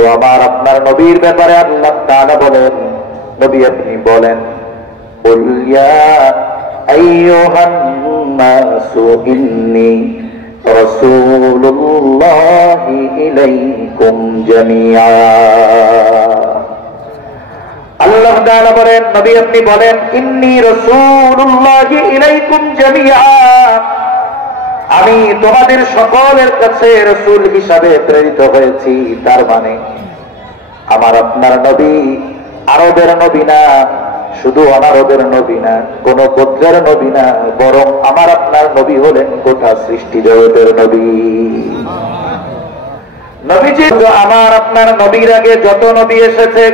কিন্তু আমার আপনার নবীর ব্যাপারে আল্লাহ তাআলা বলেন, নবী আপনি বলেন, কুল ইয়া আইয়ুহান নাসু ইন্নী রাসূলুল্লাহি ইলাইকুম জামিআ। আল্লাহ তাআলা বলেন, নবী আপনি বলেন, ইন্নী রাসূলুল্লাহি ইলাইকুম জামিআ, আমি তোমাদের সকলের কাছে রাসূল হিসাবে প্রেরিত হয়েছি। তার মানে আমার আপনার নবী আরবের নবী না, শুধু অনারবের নবী না, কোন গোত্রের নবী না, বরং আমার আপনার নবী হলেন গোটা সৃষ্টি জগতের নবী। নবীজি আমার আপনার নবীর আগে যত নবী এসেছে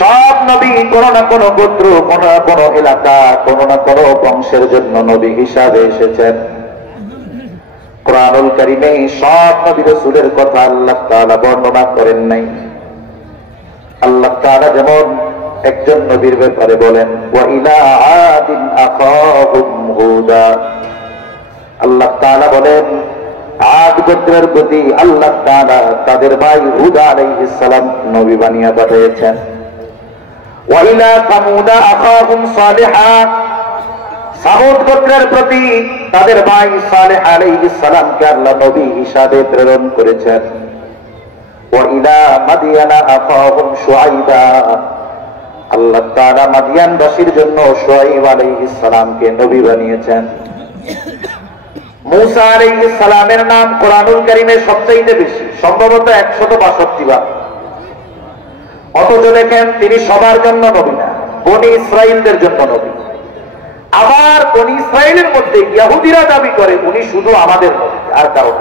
সব নবী কোন না কোন গোত্র, কোন না কোন এলাকা, কোন না কোন বংশের জন্য নবী হিসাবে এসেছেন। কুরআনুল কারীমে সব নবী রাসূলের কথা আল্লাহ তাআলা বর্ণনা করেন নাই। আল্লাহ তাআলা যেমন একজন নবীর ব্যাপারে বলেন, ওয়া ইলা আদিন আখাহুম হুদা, আল্লাহ তাআলা বলেন আদ গোত্রের প্রতি আল্লাহ তাআলা তাদের ভাই হুদা আলাইহিস সালাম নবী বানিয়ে পাঠিয়েছেন। ওয়া ইলা সামুদা আখাহুম সালিহা, সামুদ গোত্রের প্রতি তাদের ভাই সালেহ আলাইহিস সালামকে আল্লাহ নবী হিসাবে প্রেরণ করেছেন। ওয়া ইলা মাদিয়ানা আখাহুম শুআইবা, আল্লাহ তাআলা মাদিয়ানবাসীর জন্য শুআইব আলাইহিস সালামকে নবী বানিয়েছেন। মূসা আলাইহিস সালামের নাম কোরআনুল কারীমে সবচেয়ে বেশি, সম্ভবত 162 বার। অথচ দেখেন তিনি সবার জন্য নবী না, বনি ইসরাইলদের জন্য নবী। আবার বনি ইসরাইলের মধ্যে ইহুদিরা দাবি করে উনি শুধু আমাদের নবী, আর কারণ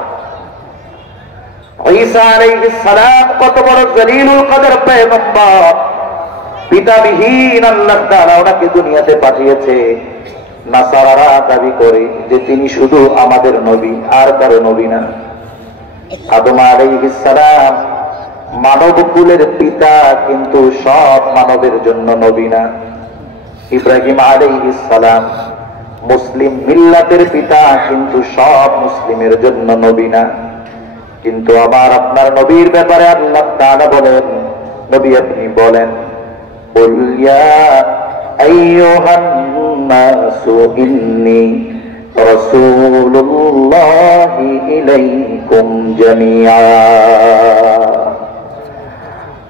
ঈসা আলাইহিস সালাম কত বড় জলিলুল কদর পয়গম্বর, পিতাবিহীন আল্লাহ তাআলা ওনাকে দুনিয়াতে পাঠিয়েছে। নাসারারা দাবি করে যে তিনি শুধু আমাদের নবী, আর কারো নবী না। আদম আলাইহিস সালাম মানব কুলের পিতা, কিন্তু সব মানবের জন্য নবী না। ইব্রাহিম আলাইহিস সালাম মুসলিম মিল্লাতের পিতা, কিন্তু সব মুসলিমের জন্য নবী না। কিন্তু আমার আপনার নবীর ব্যাপারে আল্লাহ তাআলা বলেন, নবী আপনি বলেন, কুল ইয়া আইয়ুহান নাসু ইন্নী রাসূলুল্লাহি ইলাইকুম জামিআ।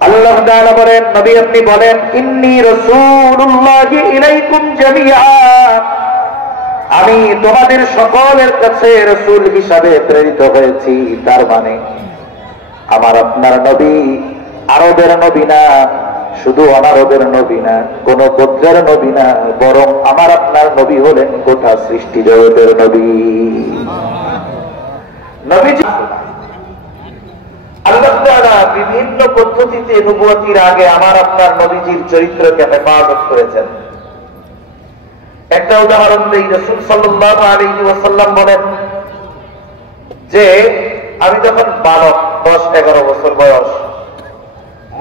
আল্লাহ তাআলা বলেন, নবী আপনি বলেন, ইন্নী রাসূলুল্লাহি ইলাইকুম জামিআ, আমি তোমাদের সকলের কাছে রাসূল হিসাবে প্রেরিত হয়েছি। তার মানে আমার আপনার নবী আরবের নবী না, শুধু অনারবের নবী না, কোন গোত্রের নবী না, বরং আমার আপনার নবী হলেন গোটা সৃষ্টি জগতের নবী। নবীজি আল্লাহ তাআলা বিভিন্ন পদ্ধতিতে নবুয়তির আগে আমার আপনার নবীজির চরিত্রকে হেফাজত করেছেন। একটা উদাহরণ দেই, রাসূল সাল্লাল্লাহু আলাইহি ওয়াসাল্লাম বলেন যে আমি যখন বালক, 10-11 বছর বয়স,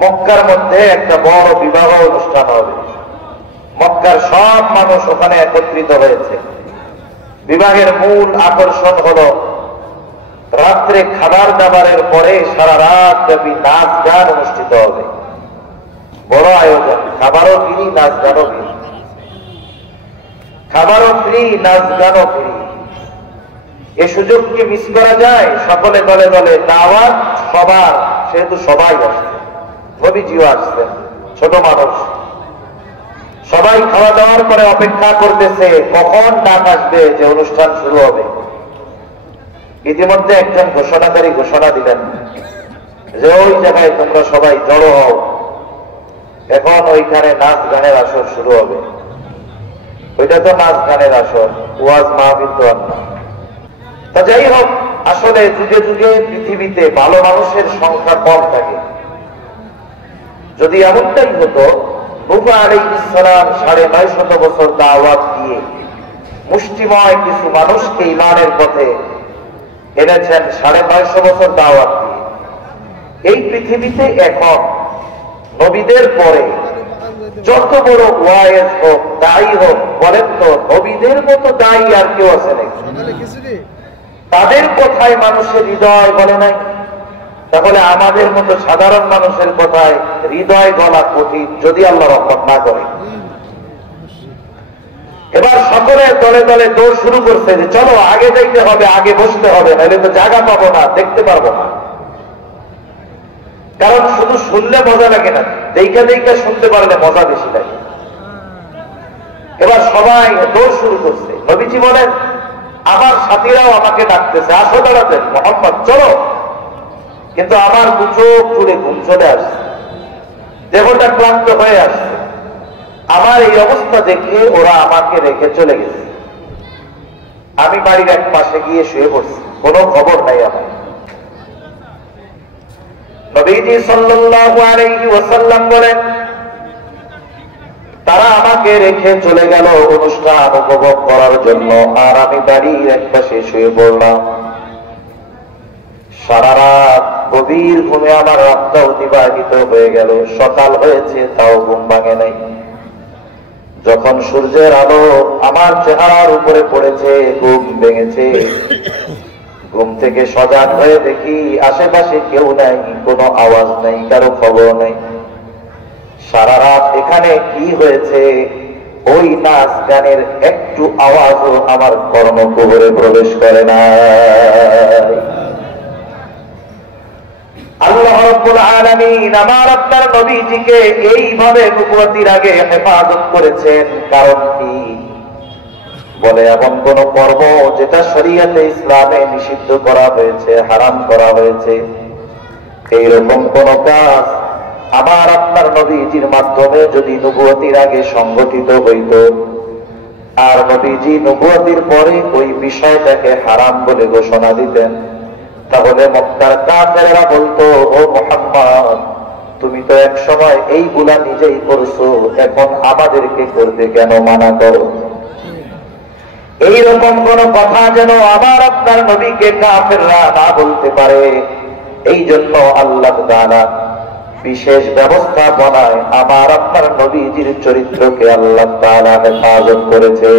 মক্কার মধ্যে একটা বড় বিবাহ অনুষ্ঠান হবে। মক্কার সব মানুষ ওখানে একত্রিত হয়েছে। বিবাহের মূল আকর্ষণ হলো রাত্রে খাবার দাবারের পরে সারা রাত ব্যাপী নাচ গান অনুষ্ঠিত হবে। বড় আয়োজন, খাবারও ফ্রি, নাচ গানও ফ্রি। খাবারও ফ্রি, নাচ গানও ফ্রি। এ সুযোগ কি মিস করা যায়? সকলে দলে দলে দাওয়াত সবার, সেহেতু সবাই আসছে, নবীজিও আসছেন, ছোট মানুষ সবাই খাওয়া দাওয়ার পরে অপেক্ষা করতেছে কখন ডাক আসবে যে অনুষ্ঠান শুরু হবে। ইতিমধ্যে একজন ঘোষণাকারী ঘোষণা দিলেন যে ওই জায়গায় তোমরা সবাই জড়ো হও, এখন ওইখানে নাচ গানের আসর শুরু হবে। ওইটা তো নাচ গানের আসর, ওয়াজ মাহফিল তো আর না। তা যাই হোক, আসলে যুগে যুগে পৃথিবীতে ভালো মানুষের সংখ্যা কম থাকে। যদি এমনটাই হতো, নূহ আলাইহিস সালাম 950 বছর দাওয়াত দিয়ে মুষ্টিময় কিছু মানুষকে ঈমানের পথে এনেছেন, 950 বছর দাওয়াত দিয়ে। এই পৃথিবীতে এখন নবীদের পরে যত বড় ওয়াইজ হোক, দায়ী হোক, বলেন তো নবীদের মতো দায়ী আর কেউ আছে নাকি? তাদের কথায় মানুষের হৃদয় বলে নাই, তাহলে আমাদের মতো সাধারণ মানুষের কথায় হৃদয় গলা কঠিন, যদি আল্লাহ রহমত না করে। এবার সকলে দলে দলে দৌড় শুরু করছে যে চলো আগে যাইতে হবে, আগে বসতে হবে, নাহলে তো জায়গা পাবো না, দেখতে পারবো না। কারণ শুধু শুনলে মজা লাগে না, দেখা দেখা শুনতে পারলে মজা বেশি লাগে। এবার সবাই দৌড় শুরু করছে। নবীজি বলেন আমার সাথীরাও আমাকে ডাকতেছে, আসো দাঁড়াতে মোহাম্মদ চলো। কিন্তু আমার চোখ জুড়ে ঘুম চলে আসছে, দেহটা ক্লান্ত হয়ে আসছে। আমার এই অবস্থা দেখে ওরা আমাকে রেখে চলে গেছে। আমি বাড়ির এক পাশে গিয়ে শুয়ে পড়ছি, কোনো খবর নাই আমার। নবীজি সাল্লাল্লাহু আলাইহি ওয়াসাল্লাম বলেন তারা আমাকে রেখে চলে গেল অনুষ্ঠান উপভোগ করার জন্য, আর আমি বাড়ির এক পাশে শুয়ে পড়লাম। সারা রাত গভীর ঘুমে আমার রাতটা অতিবাহিত হয়ে গেল। সকাল হয়েছে তাও ঘুম ভাঙে নাই। যখন সূর্যের আলো আমার চেহারার উপরে পড়েছে, ঘুম ভেঙেছে। ঘুম থেকে সজাগ হয়ে দেখি আশেপাশে কেউ নাই, কোনো আওয়াজ নাই, কারো খবর নাই। সারা রাত এখানে কি হয়েছে ওই নাচ গানের একটু আওয়াজও আমার কর্ণকুহরে প্রবেশ করে না। আল্লাহ রাব্বুল আলামিন আমার আপনার নবীজিকে এইভাবে নবুয়তির আগে হেফাজত করেছেন। কারণ কি? বলে এমন কোন কর্ম যেটা শরীয়তে ইসলামে নিষিদ্ধ করা হয়েছে, হারাম করা হয়েছে, এইরকম কোন কাজ আমার আপনার নবীজির মাধ্যমে যদি নবুয়তির আগে সংগঠিত হইত, আর নবীজি নবুয়তির পরে ওই বিষয়টাকে হারাম বলে ঘোষণা দিতেন, তাহলে মক্কার কাফেররা বলতো ও মুহাম্মদ তুমি তো এক সময় এইগুলা নিজেই করছো, এখন আমাদেরকে করতে কেন মানা করো? এইরকম কোন কথা যেন আমার আপনার নবীকে কাফেররা না বলতে পারে, এই জন্য আল্লাহ তাআলা বিশেষ ব্যবস্থাপনায় আমার আপনার নবীজির চরিত্রকে আল্লাহ তাআলা হেফাজত করেছে।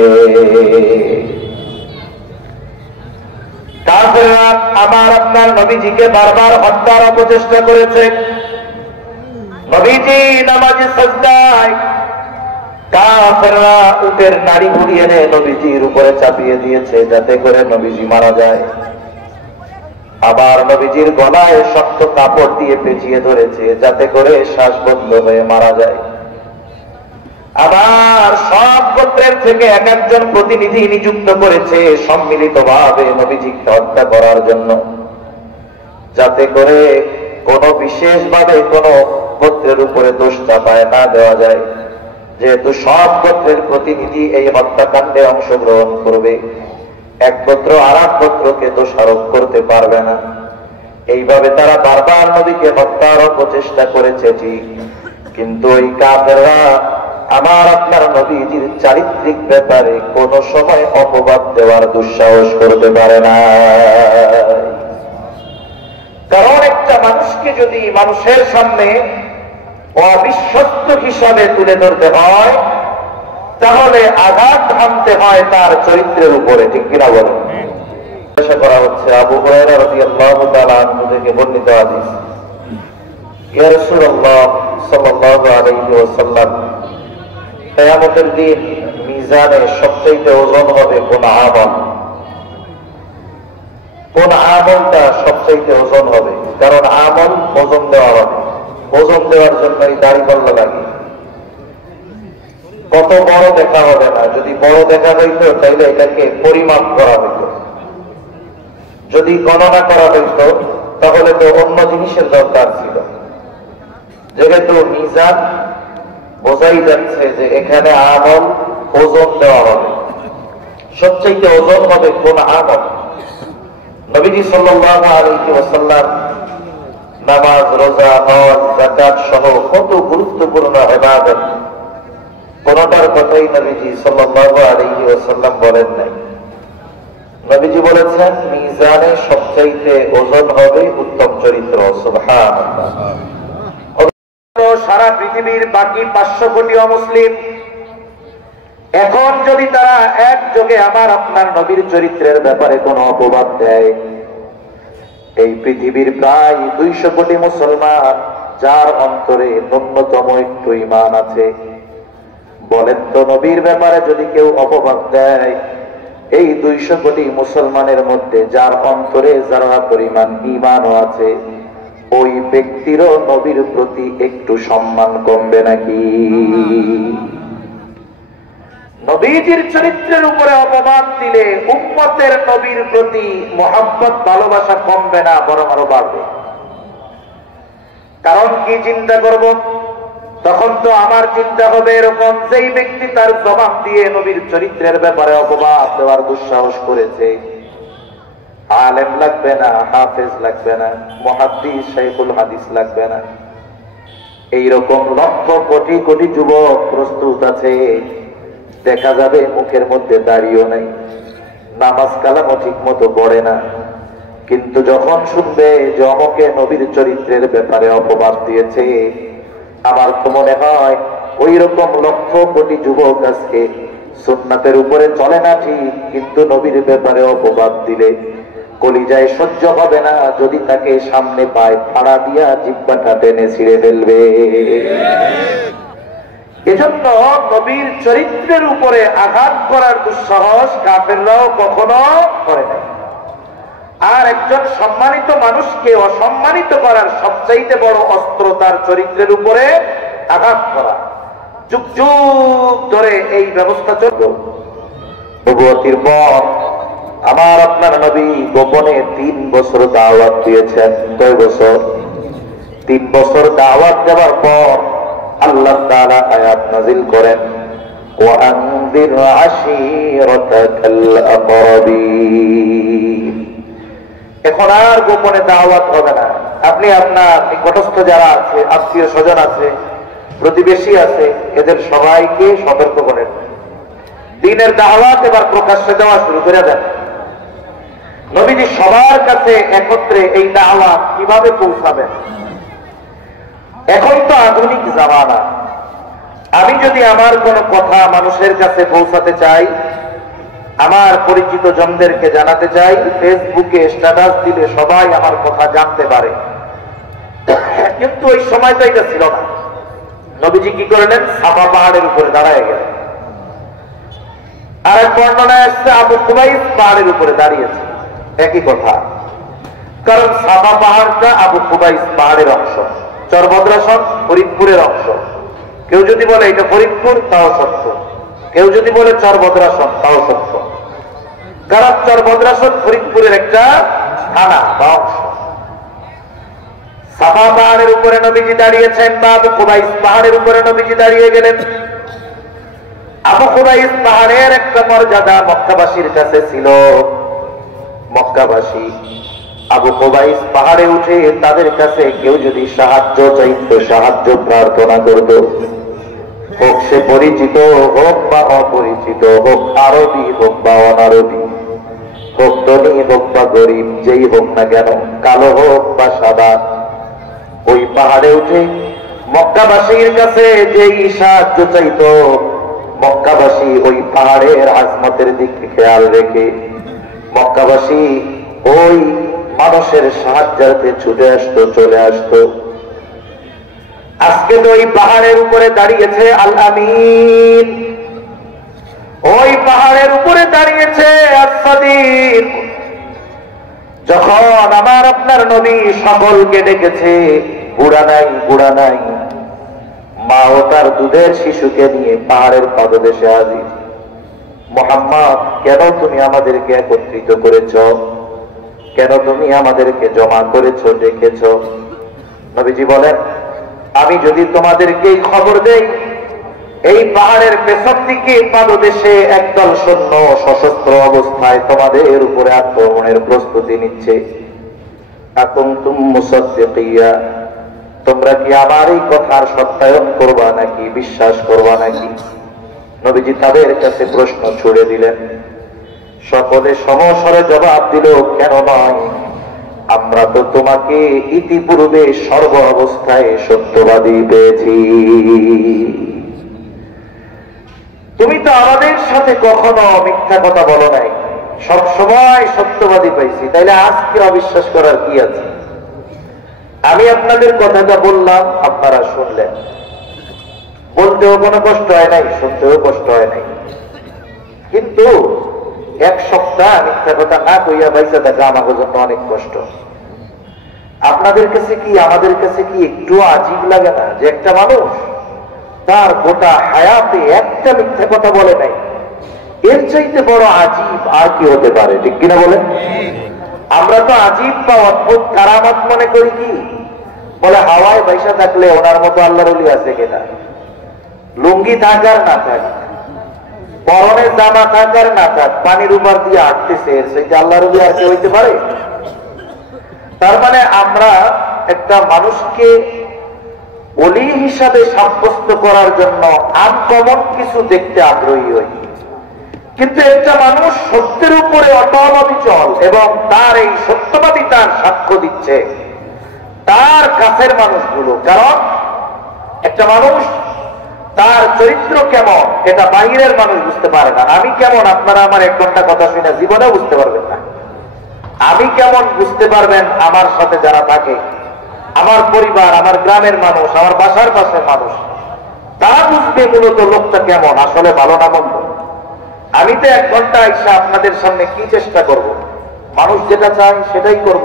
কাফেররা আমার আপনার নবীজিকে বারবার হত্যার অপচেষ্টা করেছে। নবীজি নামাজে সাজদায় কাফেররা উটের নাড়ি ঘুরিয়ে এনে নবীজির উপরে চাপিয়ে দিয়েছে, যাতে করে নবীজি মারা যায়। আবার নবীজির গলায় শক্ত কাপড় দিয়ে পেঁচিয়ে ধরেছে, যাতে করে শ্বাস বন্ধ হয়ে মারা যায়। আবার সব গোত্রের থেকে এক একজন প্রতিনিধি নিযুক্ত করেছে সম্মিলিতভাবে নবীজিকে হত্যা করার জন্য, যাতে করে কোনো বিশেষভাবে কোনো গোত্রের উপরে দোষ চাপায় না দেওয়া যায়। যেহেতু সব গোত্রের প্রতিনিধি এই হত্যাকাণ্ডে অংশগ্রহণ করবে, এক গোত্র আর এক গোত্রকে দোষারোপ করতে পারবে না। এইভাবে তারা বারবার নবীকে হত্যার প্রচেষ্টা করেছে ঠিক, কিন্তু ওই কাফেররা আমার আপনার নবীজির চারিত্রিক ব্যাপারে কোনো সময় অপবাদ দেওয়ার দুঃসাহস করতে পারে না। কারণ একটা মানুষকে যদি মানুষের সামনে অবিশ্বস্ত হিসাবে তুলে ধরতে হয়, তাহলে আঘাত হানতে হয় তার চরিত্রের উপরে, ঠিক কিনা বলেন? জিজ্ঞাসা করা হচ্ছে আবু হুরায়রা রাদিয়াল্লাহু তাআলা আনহু থেকে বর্ণিত হাদিস, ইয়া রাসূলুল্লাহ সাল্লাল্লাহু আলাইহি ওয়াসাল্লাম, কিয়ামতের দিন মিজানে সবচেয়ে ওজন হবে কোন আমল? কোন আমলটা সবচেয়ে ওজন হবে? কারণ আমল ওজন দেওয়া হবে, ওজন দেওয়ার জন্য এই দাড়িপাল্লা লাগে। কত বড় দেখা হবে না, যদি বড় দেখা হইতো তাহলে এটাকে পরিমাপ করা হইত, যদি গণনা করা হইত তাহলে তো অন্য জিনিসের দরকার ছিল। যেহেতু মিজান, বোঝাই যাচ্ছে যে এখানে আমল ওজন দেওয়া হবে, সবচেয়ে ওজন হবে কোন আমল? নবীজি সাল্লাল্লাহু আলাইহি ওয়াসাল্লাম নামাজ, রোজা, হজ, যাকাত সহ কত গুরুত্বপূর্ণ ইবাদত, কোনটার কথাই নবীজি সাল্লাল্লাহু আলাইহি ওয়াসাল্লাম বলেন নাই। নবীজি বলেছেন মিজানে সবচাইতে ওজন হবে উত্তম চরিত্র। সুবহানাল্লাহ। সারা পৃথিবীর বাকি 500 কোটি অমুসলিম এখন যদি তারা একযোগে আমার আপনার নবীর চরিত্রের ব্যাপারে কোনো অপবাদ দেয়, এই পৃথিবীর প্রায় 200 কোটি মুসলমান, যার অন্তরে ন্যূনতম একটু ঈমান আছে। বলেন তো, নবীর ব্যাপারে যদি কেউ অপবাদ দেয়, এই 200 কোটি মুসলমানের মধ্যে যার অন্তরে যারা পরিমাণ ঈমানও আছে, ওই ব্যক্তিরও নবীর প্রতি একটু সম্মান কমবে নাকি? নবীজির চরিত্রের উপরে অপবাদ দিলে উম্মতের নবীর প্রতি মহব্বত ভালোবাসা কমবে না, বরং আরো বাড়বে। কারণ কি চিন্তা করব? তখন তো আমার চিন্তা হবে এরকম, যেই ব্যক্তি তার জবান দিয়ে নবীর চরিত্রের ব্যাপারে অপবাদ দেওয়ার দুঃসাহস করেছে, আলেম লাগবে না, হাফেজ লাগবে না, মুহাদ্দিস শাইখুল হাদিস লাগবে না, এইরকম লক্ষ কোটি কোটি যুবক প্রস্তুত আছে, দেখা যাবে মুখের মধ্যে দাড়িও নাই, নামাজ কালামও ঠিক মতো পড়ে না, কিন্তু যখন শুনবে যে অমুকে নবীর চরিত্রের ব্যাপারে অপবাদ দিয়েছে, আমার তো মনে হয় ওই রকম লক্ষ কোটি যুবক আজকে সুন্নাতের উপরে চলে না ঠিক, কিন্তু নবীর ব্যাপারে অপবাদ দিলে কলিজায় সহ্য হবে না, যদি তাকে সামনে পায় ফাড়া দিয়া জিহ্বাটা টেনে ছিঁড়ে ফেলবে। এজন্য নবীর চরিত্রের উপরে আঘাত করার দুঃসাহস কাফেররাও কখনো করে না। আর একজন সম্মানিত মানুষকে অসম্মানিত করার সবচাইতে বড় অস্ত্র তার চরিত্রের উপরে আঘাত করা। যুগ যুগ ধরে এই ব্যবস্থা চলবে। নবুয়তির পর আমার আপনার নবী গোপনে 3 বছর দাওয়াত দিয়েছেন। কয় বছর? 3 বছর দাওয়াত দেওয়ার পর আল্লাহ তাআলা আয়াত নাযিল করেন, ওয়ানযির আশীরাতাকাল আকরাবিন। এখন আর গোপনে দাওয়াত হবে না। আপনি আপনার নিকটস্থ যারা আছে, আত্মীয় স্বজন আছে, প্রতিবেশী আছে, এদের সবাইকে সতর্ক করেন। দ্বীনের দাওয়াত এবার প্রকাশ্যে দেওয়া শুরু করে দেন। নবীজি সবার কাছে একত্রে এই দাওয়াত কিভাবে পৌঁছাবেন? এখন তো আধুনিক জামানা। আমি যদি আমার কোন কথা মানুষের কাছে পৌঁছাতে চাই, আমার পরিচিত জনদেরকে জানাতে চাই, ফেসবুকে স্ট্যাটাস দিলে সবাই আমার কথা জানতে পারে। কিন্তু ওই সময় তো এটা ছিল না। নবীজি কি করলেন? সাফা পাহাড়ের উপরে দাঁড়ায় গেলেন। আর এক বর্ণনায় আসছে আবু কুবাইস পাহাড়ের উপরে দাঁড়িয়েছে। একই কথা, কারণ সাফা পাহাড়টা আবু কুবাইস পাহাড়ের অংশ, চরভদ্রাসন ফরিদপুরের অংশ। কেউ যদি বলে এটা ফরিদপুর, তাও সত্য। কেউ যদি বলে চরভদ্রাসন, তাও সত্য। কারণ চরভদ্রাসন ফরিদপুরের একটা থানা বা অংশ। সাফা পাহাড়ের উপরে নবীজি দাঁড়িয়েছেন, বা আবু কুবাইস পাহাড়ের উপরে নবীজি দাঁড়িয়ে গেলেন। আবু কুবাইস পাহাড়ের একটা মর্যাদা মক্কাবাসীর কাছে ছিল। মক্কাবাসী আবু কুবাইস পাহাড়ে উঠে তাদের কাছে কেউ যদি সাহায্য চাইত, সাহায্য প্রার্থনা করত, হোক সে পরিচিত হোক বা অপরিচিত, হোক আরবি হোক বা অনারবি, হোক ধনী হোক বা গরিব, যেই হোক না কেন, কালো হোক বা সাদা, ওই পাহাড়ে উঠে মক্কাবাসীর কাছে যেই সাহায্য চাইত, মক্কাবাসী ওই পাহাড়ের আজমতের দিকে খেয়াল রেখে মক্কাবাসী ওই মানুষের সাহায্যার্থে ছুটে আসতো, চলে আসতো। আজকে তো ওই পাহাড়ের উপরে দাঁড়িয়েছে আল আমিন, ওই পাহাড়ের উপরে দাঁড়িয়েছে আস-সাদিক। যখন আমার আপনার নবী সকলকে ডেকেছে, বুড়া নাই, বুড়া নাই, মা ও তার দুধের শিশুকে নিয়ে পাহাড়ের পাদদেশে হাজির। মুহাম্মদ, কেন তুমি আমাদেরকে একত্রিত করেছ? কেন তুমি আমাদেরকে জমা করেছ, ডেকেছ? নবীজি বলেন, আমি যদি তোমাদেরকে খবর দেই, এই পাহাড়ের পেছন দিকে পাদদেশে একদল সৈন্য সশস্ত্র অবস্থায় তোমাদের উপরে আক্রমণের প্রস্তুতি নিচ্ছে, আকুনতুম মুসাদ্দিকিয়া, তোমরা কি আমার এই কথার সত্যায়ন করবা নাকি, বিশ্বাস করবা নাকি? নবীজি তাদের কাছে প্রশ্ন ছুড়ে দিলেন। সকলে সমস্বরে জবাব দিল, কেন নয়, আমরা তো তোমাকে ইতিপূর্বে সর্ব অবস্থায় সত্যবাদী পেয়েছি। তুমি তো আমাদের সাথে কখনো মিথ্যা কথা বলো নাই, সবসময় সত্যবাদী পাইছি, তাইলে আজকে অবিশ্বাস করার কি আছে? আমি আপনাদের কথাটা বললাম, আপনারা শুনলেন, বলতেও কোনো কষ্ট হয় নাই, শুনতেও কষ্ট হয় নাই। কিন্তু এক সপ্তাহ মিথ্যা কথা না কইয়া বাইসা থাকা আমাদের জন্য অনেক কষ্ট। আপনাদের কাছে কি, আমাদের কাছে কি একটু আজীব লাগে না যে একটা মানুষ তার গোটা হায়াতে একটা মিথ্যা কথা বলে নাই? এর চাইতে বড় আজীব আর কি হতে পারে? ঠিক কিনা বলেন? আমরা তো আজীব বা অদ্ভুত কারামত মনে করি কি, বলে হাওয়ায় বাইসা থাকলে ওনার মতো আল্লাহর ওলি আছে কিনা? লুঙ্গি থাক আর না থাক, পরনের জামা থাক আর না থাক, পানির উপর দিয়ে হাঁটতেছে, এর চাইতে আল্লাহর ওলি আর কি হইতে পারে? তার মানে আমরা একটা মানুষকে ওলি হিসাবে সাব্যস্ত করার জন্য আনকমন কিছু দেখতে আগ্রহী হই, কিন্তু একটা মানুষ সত্যের উপরে অটল অবিচল এবং তার এই সত্যবাদিতার সাক্ষ্য দিচ্ছে তার কাছের মানুষগুলো। কারণ একটা মানুষ তার চরিত্র কেমন এটা বাহিরের মানুষ বুঝতে পারে না। আমি কেমন আপনারা আমার 1 ঘন্টা কথা শুনে জীবনেও বুঝতে পারবেন না। আমি কেমন বুঝতে পারবেন আমার সাথে যারা থাকে, আমার পরিবার, আমার গ্রামের মানুষ, আমার বাসার পাশের মানুষ, তারা বুঝবে মূলত লোকটা কেমন, আসলে ভালো না মন্দ। আমি তো 1 ঘন্টা আইসা আপনাদের সামনে কি চেষ্টা করব? মানুষ যেটা চায় সেটাই করব।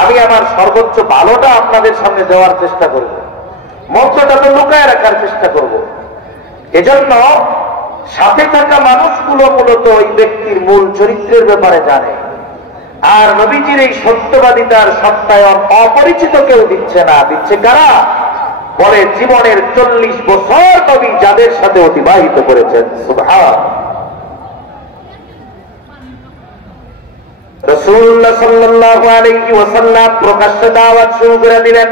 আমি আমার সর্বোচ্চ ভালোটা আপনাদের সামনে দেওয়ার চেষ্টা করব, মন্ত্রটা তো লুকায় রাখার চেষ্টা করব। এজন্য সাথে থাকা মানুষগুলো মূলত ওই ব্যক্তির মূল চরিত্রের ব্যাপারে জানে। আর নবীজির এই সত্যবাদিতার সত্যায়ন অপরিচিত কেউ দিচ্ছে না। দিচ্ছে কারা? বলে জীবনের 40 বছর নবী যাদের সাথে অতিবাহিত করেছেন। সুবহান। রাসূলুল্লাহ সাল্লাল্লাহু আলাইহি ওয়াসাল্লাম প্রকাশ্যে দাওয়াত শুরু করে দিলেন।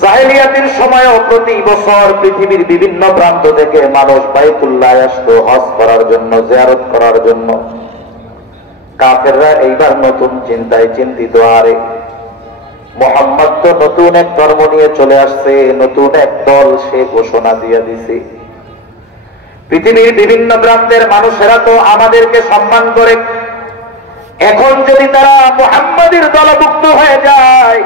জাহেলিয়াতের সময়ও প্রতি বছর পৃথিবীর বিভিন্ন প্রান্ত থেকে মানুষ বাইতুল্লাহ আসতো হজ করার জন্য, জিয়ারত করার জন্য। কাফেররা এইবার নতুন চিন্তায় চিন্তিত, আরে মুহাম্মদ তো নতুন এক ধর্ম নিয়ে চলে আসছে, নতুন এক দল সে ঘোষণা দিয়ে দিছে। পৃথিবীর বিভিন্ন প্রান্তের মানুষেরা তো আমাদেরকে সম্মান করে, এখন যদি তারা মুহাম্মাদের দলভুক্ত হয়ে যায়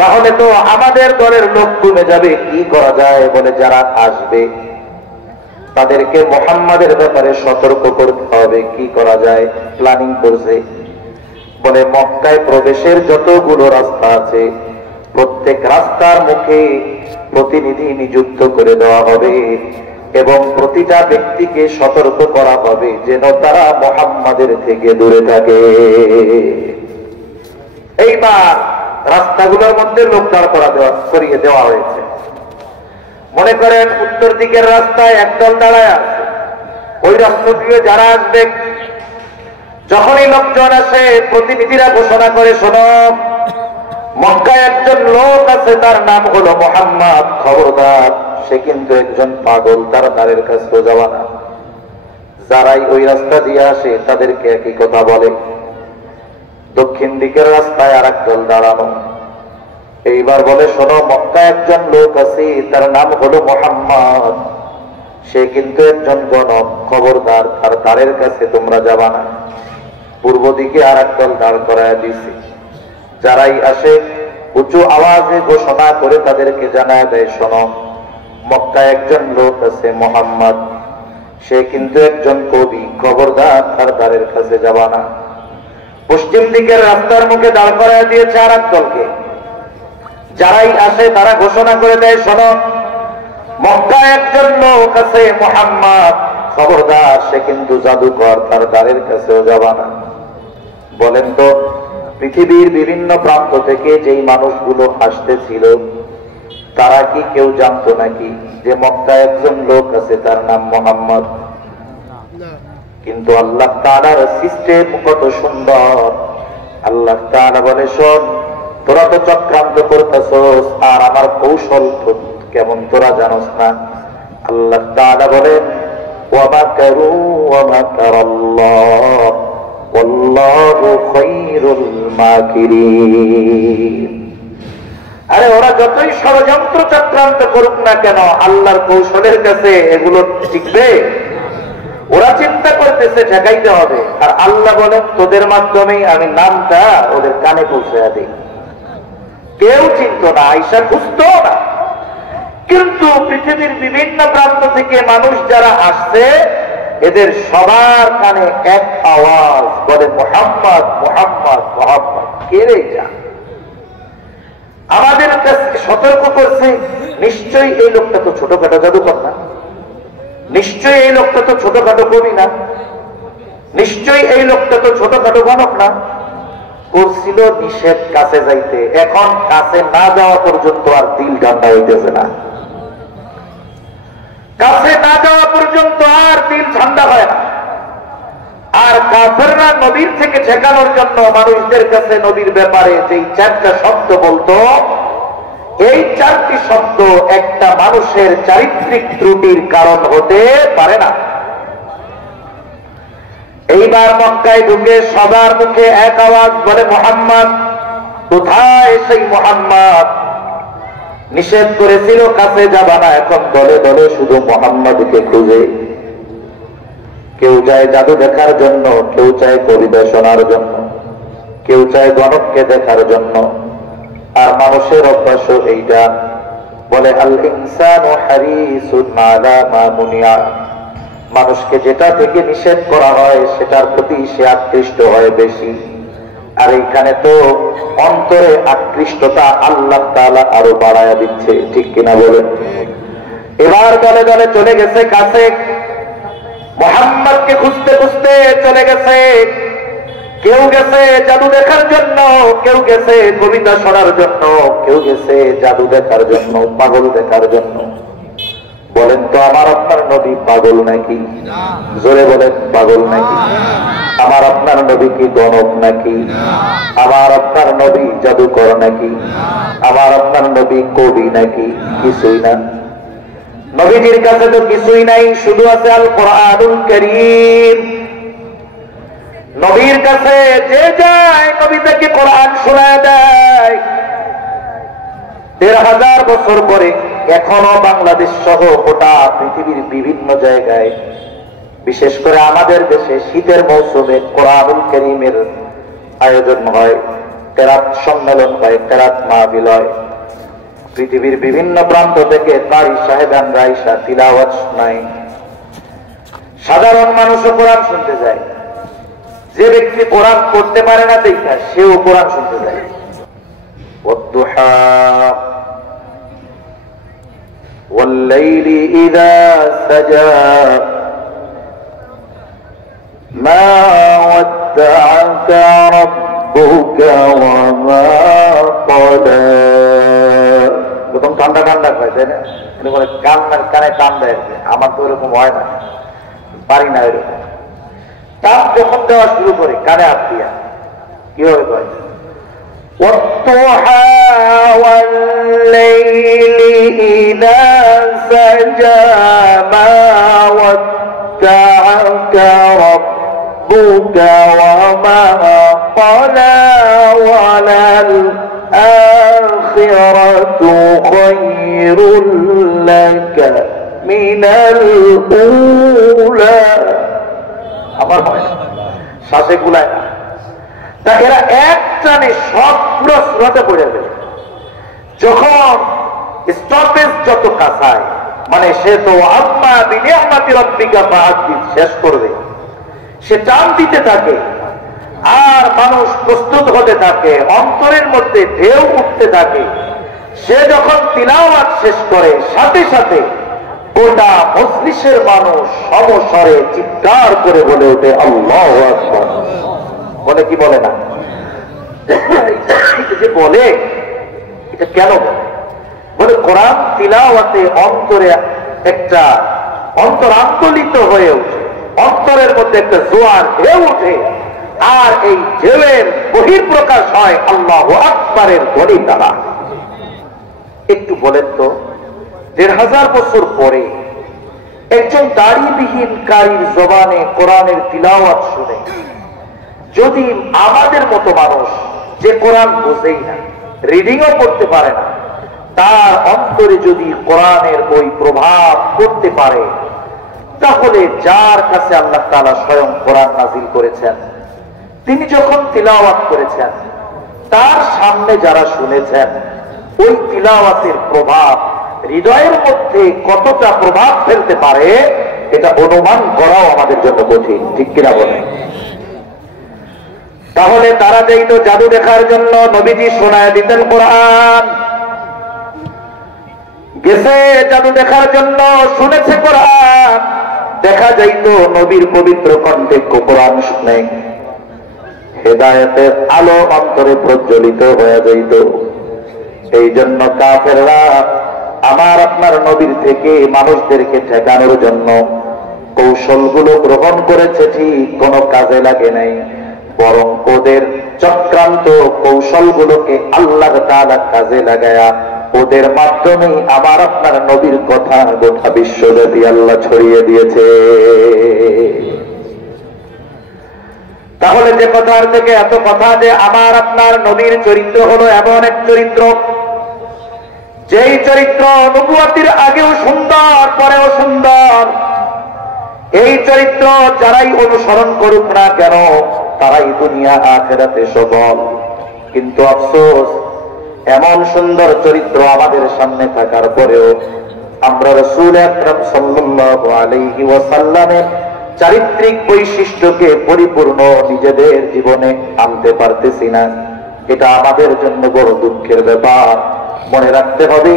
তাহলে তো আমাদের দলের লোক কমে যাবে। কি করা যায়? বলে যারা আসবে তাদেরকে মুহাম্মাদের ব্যাপারে সতর্ক করতে হবে। কি করা যায়? প্ল্যানিং করছে। বলে মক্কায় প্রবেশের যতগুলো রাস্তা আছে প্রত্যেক রাস্তার মুখে প্রতিনিধি নিযুক্ত করে দেওয়া হবে এবং প্রতিটা ব্যক্তিকে সতর্ক করা হবে যেন তারা মুহাম্মাদের থেকে দূরে থাকে। এইবার রাস্তাগুলোর মধ্যে লোক দাঁড় করিয়ে দেওয়া হয়েছে। মনে করেন উত্তর দিকের রাস্তায় একদল দাঁড়ায় আছে, ওই রাস্তা দিয়ে যারা আসবে, যখনই লোকজন আসে প্রতিনিধিরা ঘোষণা করে, শোনো মক্কায় একজন লোক আছে, তার নাম হলো মুহাম্মদ, খবরদার সে কিন্তু একজন পাগল, তার দ্বারের কাছেও যাওয়া না। যারাই ওই রাস্তা দিয়ে আসে তাদেরকে একই কথা বলে। দক্ষিণ দিকের রাস্তায় আর একদল দাঁড়ানো, এইবার বলে শোনো মক্কায় একজন লোক আছে, তার নাম হলো মুহাম্মদ, সে কিন্তু একজন গণক, খবরদার তার দ্বারের কাছে তোমরা যাবা না। পূর্ব দিকে আর একদল দাঁড় করায় দিছে। যারাই আসে উঁচু আওয়াজে ঘোষণা করে তাদেরকে জানায় দেয়, শোনো মক্কায় একজন লোক আছে মুহাম্মদ, সে কিন্তু একজন কবি, খবরদার তার দ্বারের কাছে যাবা না। পশ্চিম দিকের রাস্তার মুখে দাঁড় করায় দিয়েছে আর এক দলকে। যারাই আসে তারা ঘোষণা করে দেয়, শোনো মক্কায় একজন লোক আছে মুহাম্মদ, খবরদার সে কিন্তু জাদুকর, তার দ্বারের কাছেও যাবা না। বলেন তো পৃথিবীর বিভিন্ন প্রান্ত থেকে যেই মানুষগুলো আসতেছিল তারা কি কেউ জানতো নাকি যে মক্কায় একজন লোক আছে তার নাম মুহাম্মদ? কিন্তু আল্লাহ তাআলার সিস্টেম কত সুন্দর। আল্লাহ তাআলা বলে, শোন তোরা তো চক্রান্ত করতেছস আর আমার কৌশল কেমন তোরা জানোস না। আল্লাহ তাআলা বলেন, ওয়া মাকারু ওয়া মাকারাল্লাহ ওয়াল্লাহু খায়রুল মাকিরিন। আরে ওরা যতই ষড়যন্ত্র চক্রান্ত করুক না কেন, আল্লাহর কৌশলের কাছে এগুলো টিকবে? ওরা চিন্তা করতেছে ঠেকাইতে হবে, আর আল্লাহ বলেন তোদের মাধ্যমেই আমি নামটা ওদের কানে পৌঁছে দিই। কেউ চিন্ত না, আয়সা খুঁজতো না। কিন্তু পৃথিবীর বিভিন্ন প্রান্ত থেকে মানুষ যারা আসছে, এদের সবার কানে এক আওয়াজ বলে মুহাম্মদ মুহাম্মদ মুহাম্মদ। কে রে যা আমাদের কাছে সতর্ক করছে, নিশ্চয়ই এই লোকটা তো ছোটখাটো জাদুকর না, নিশ্চয়ই এই লোকটা তো ছোটখাটো কবি না, নিশ্চয়ই এই লোকটা তো ছোটখাটো গণক না। করছিল নিষেধ কাছে যাইতে, এখন কাছে না যাওয়া পর্যন্ত আর দিল ঠান্ডা হইতেছে না। কাছে না যাওয়া পর্যন্ত আর দিল ঠান্ডা হয় না। আর কাফেররা নবীর থেকে ঠেকানোর জন্য মানুষদের কাছে নবীর ব্যাপারে যেই চারটা শব্দ বলতো, এই চারটি শব্দ একটা মানুষের চারিত্রিক ত্রুটির কারণ হতে পারে না। এইবার মক্কায় ঢুকে সবার মুখে এক আওয়াজ বলে মুহাম্মদ। কোথায় সেই মুহাম্মদ? নিষেধ করেছিল কাছে যাবা না, এখন দলে দলে শুধু মুহাম্মদকে খুঁজে। কেউ চায় জাদু দেখার জন্য, কেউ চায় কবিতা শোনার জন্য, কেউ চায় গণককে দেখার জন্য। আর মানুষের অভ্যাস এইটা, বলে আল ইনসানু হারিসুন আলা মা মুনিয়া। মানুষকে যেটা থেকে নিষেধ করা হয় সেটার প্রতি সে আকৃষ্ট হয় বেশি। আর এইখানে তো অন্তরে আকৃষ্টতা আল্লাহ তাআলা আরো বাড়ায়া দিচ্ছে, ঠিক কিনা বলেন? এবার দলে দলে চলে গেছে কাছে, মুহাম্মদকে খুঁজতে খুঁজতে চলে গেছে। কেউ গেছে জাদু দেখার জন্য, কেউ গেছে কবিতা শোনার জন্য, কেউ গেছে জাদু দেখার জন্য, পাগল দেখার জন্য। বলেন তো আমার আপনার নবী পাগল নাকি? জোরে বলেন, পাগল নাকি? আমার আপনার নবী কি গণক নাকি? আমার আপনার নবী জাদুকর নাকি? আমার আপনার নবী কবি নাকি? কিছুই না। নবীজির কাছে তো কিছুই নাই, শুধু আছে আল কোরআনুল কারীম। নবীর কাছে যে যায় নবী তাকে কোরআন শোনায় দেয়। ১৩,০০০ বছর পরে এখনো বাংলাদেশ সহ গোটা পৃথিবীর বিভিন্ন জায়গায়, বিশেষ করে আমাদের দেশে শীতের মৌসুমে কোরআনুল কারীমের আয়োজন হয়, কেরাত সম্মেলন হয়, কেরাত মাহফিল হয়। পৃথিবীর বিভিন্ন প্রান্ত থেকে কারি সাহেবানরা আইসা তিলাওয়াত শোনায়। সাধারণ মানুষও কোরআন শুনতে যায়। যে ব্যক্তি কোরআন পড়তে পারে না দেখা সেও কোরআন শুনতে যায়। ওয়াদ-দুহা ওয়াল-লাইলি ইযা সাজা মা ওয়াদ্দা'আকা রাব্বুকা ওয়া মা ক্বালা। প্রথম ঠান্ডা ঠান্ডা হয়, তাই না? কানে টান দেয়। আমার তো এরকম হয় না, পারি না এরকম। টান যখন দেওয়া শুরু করে কানে হাত দিয়া কিভাবে কয়, ওয়াদ-দুহা ওয়াল-লাইলি ইযা সাজা মা ওয়াদ্দা'আকা রাব্বুকা ওয়া মা ক্বালা ওয়ালাল আখিরাতু খায়রুল লাকা মিনাল উলা। আমার হয় না, শ্বাসে গুলায় না। তা এরা এক টানে সব পুরো সুরাতে পড়ে যাবে। যখন স্টপেজ যত কাছায়, মানে সে তো আম্মা বিনিয়ামাতি রাব্বিকা ফাহাদ্দিস শেষ করবে, সে টান দিতে থাকে। আর মানুষ প্রস্তুত হতে থাকে, অন্তরের মধ্যে ঢেউ উঠতে থাকে। সে যখন তিলাওয়াত শেষ করে, সাথে সাথে গোটা মজলিসের মানুষ সমস্বরে চিৎকার করে বলে ওঠে আল্লাহু আকবার। বলে কি বলে না? যে বলে এটা কেন বলে? কোরআন তিলাওয়াতে অন্তরে একটা অন্তর আন্দোলিত হয়ে ওঠে, অন্তরের মধ্যে একটা জোয়ার ঢেউ ওঠে। আর এই ঢেউয়ের বহিঃপ্রকাশ হয় আল্লাহু আকবারের ধ্বনি দ্বারা। একটু বলেন তো, ১৫০০ বছর পরে একজন দাড়িবিহীন কারীর জবানে কোরআনের তিলাওয়াত শুনে যদি আমাদের মতো মানুষ, যে কোরআন বোঝেই না, রিডিংও করতে পারে না, তার অন্তরে যদি কোরআনের ওই প্রভাব পড়তে পারে, তাহলে যার কাছে আল্লাহ তাআলা স্বয়ং কোরআন নাযিল করেছেন, তিনি যখন তিলাওয়াত করেছেন, তার সামনে যারা শুনেছেন, ওই তিলাওয়াতের প্রভাব হৃদয়ের মধ্যে কতটা প্রভাব ফেলতে পারে এটা অনুমান করাও আমাদের জন্য কঠিন, ঠিক কিনা বলেন? তাহলে তারা যেই তো জাদু দেখার জন্য নবীজি শোনায় দিতেন কোরআন, গেছে জাদু দেখার জন্য, শুনেছে কোরআন, দেখা যাইত নবীর পবিত্র কণ্ঠে কোরআন শুনে হেদায়েতের আলো অন্তরে প্রজ্বলিত হয়ে যাইত। এই জন্য কাফেররা আমার আপনার নবীর থেকে মানুষদেরকে ঠেকানোর জন্য কৌশলগুলো গ্রহণ করেছে, ঠিক কোনো কাজে লাগে নাই, বরং ওদের চক্রান্ত কৌশলগুলোকে আল্লাহ তাআলা কাজে লাগায়া ওদের মাধ্যমেই আমার আপনার নবীর কথা গোটা বিশ্বব্যাপী আল্লাহ ছড়িয়ে দিয়েছে। তাহলে যে কথার থেকে এত কথা যে আমার আপনার নবীর চরিত্র হলো এমন এক চরিত্র, যেই চরিত্র নবুয়তের আগেও সুন্দর, পরেও সুন্দর। এই চরিত্র যারাই অনুসরণ করুক না কেন তারাই দুনিয়া আখিরাতে সফল। কিন্তু আফসোস, এমন সুন্দর চরিত্র আমাদের সামনে থাকার পরেও আমরা রাসূল আকরাম সাল্লাল্লাহু আলাইহি ওয়াসাল্লামের চারিত্রিক বৈশিষ্ট্যকে পরিপূর্ণ নিজেদের জীবনে আনতে পারতেছি না। এটা আমাদের জন্য বড় দুঃখের ব্যাপার। মনে রাখতে হবে,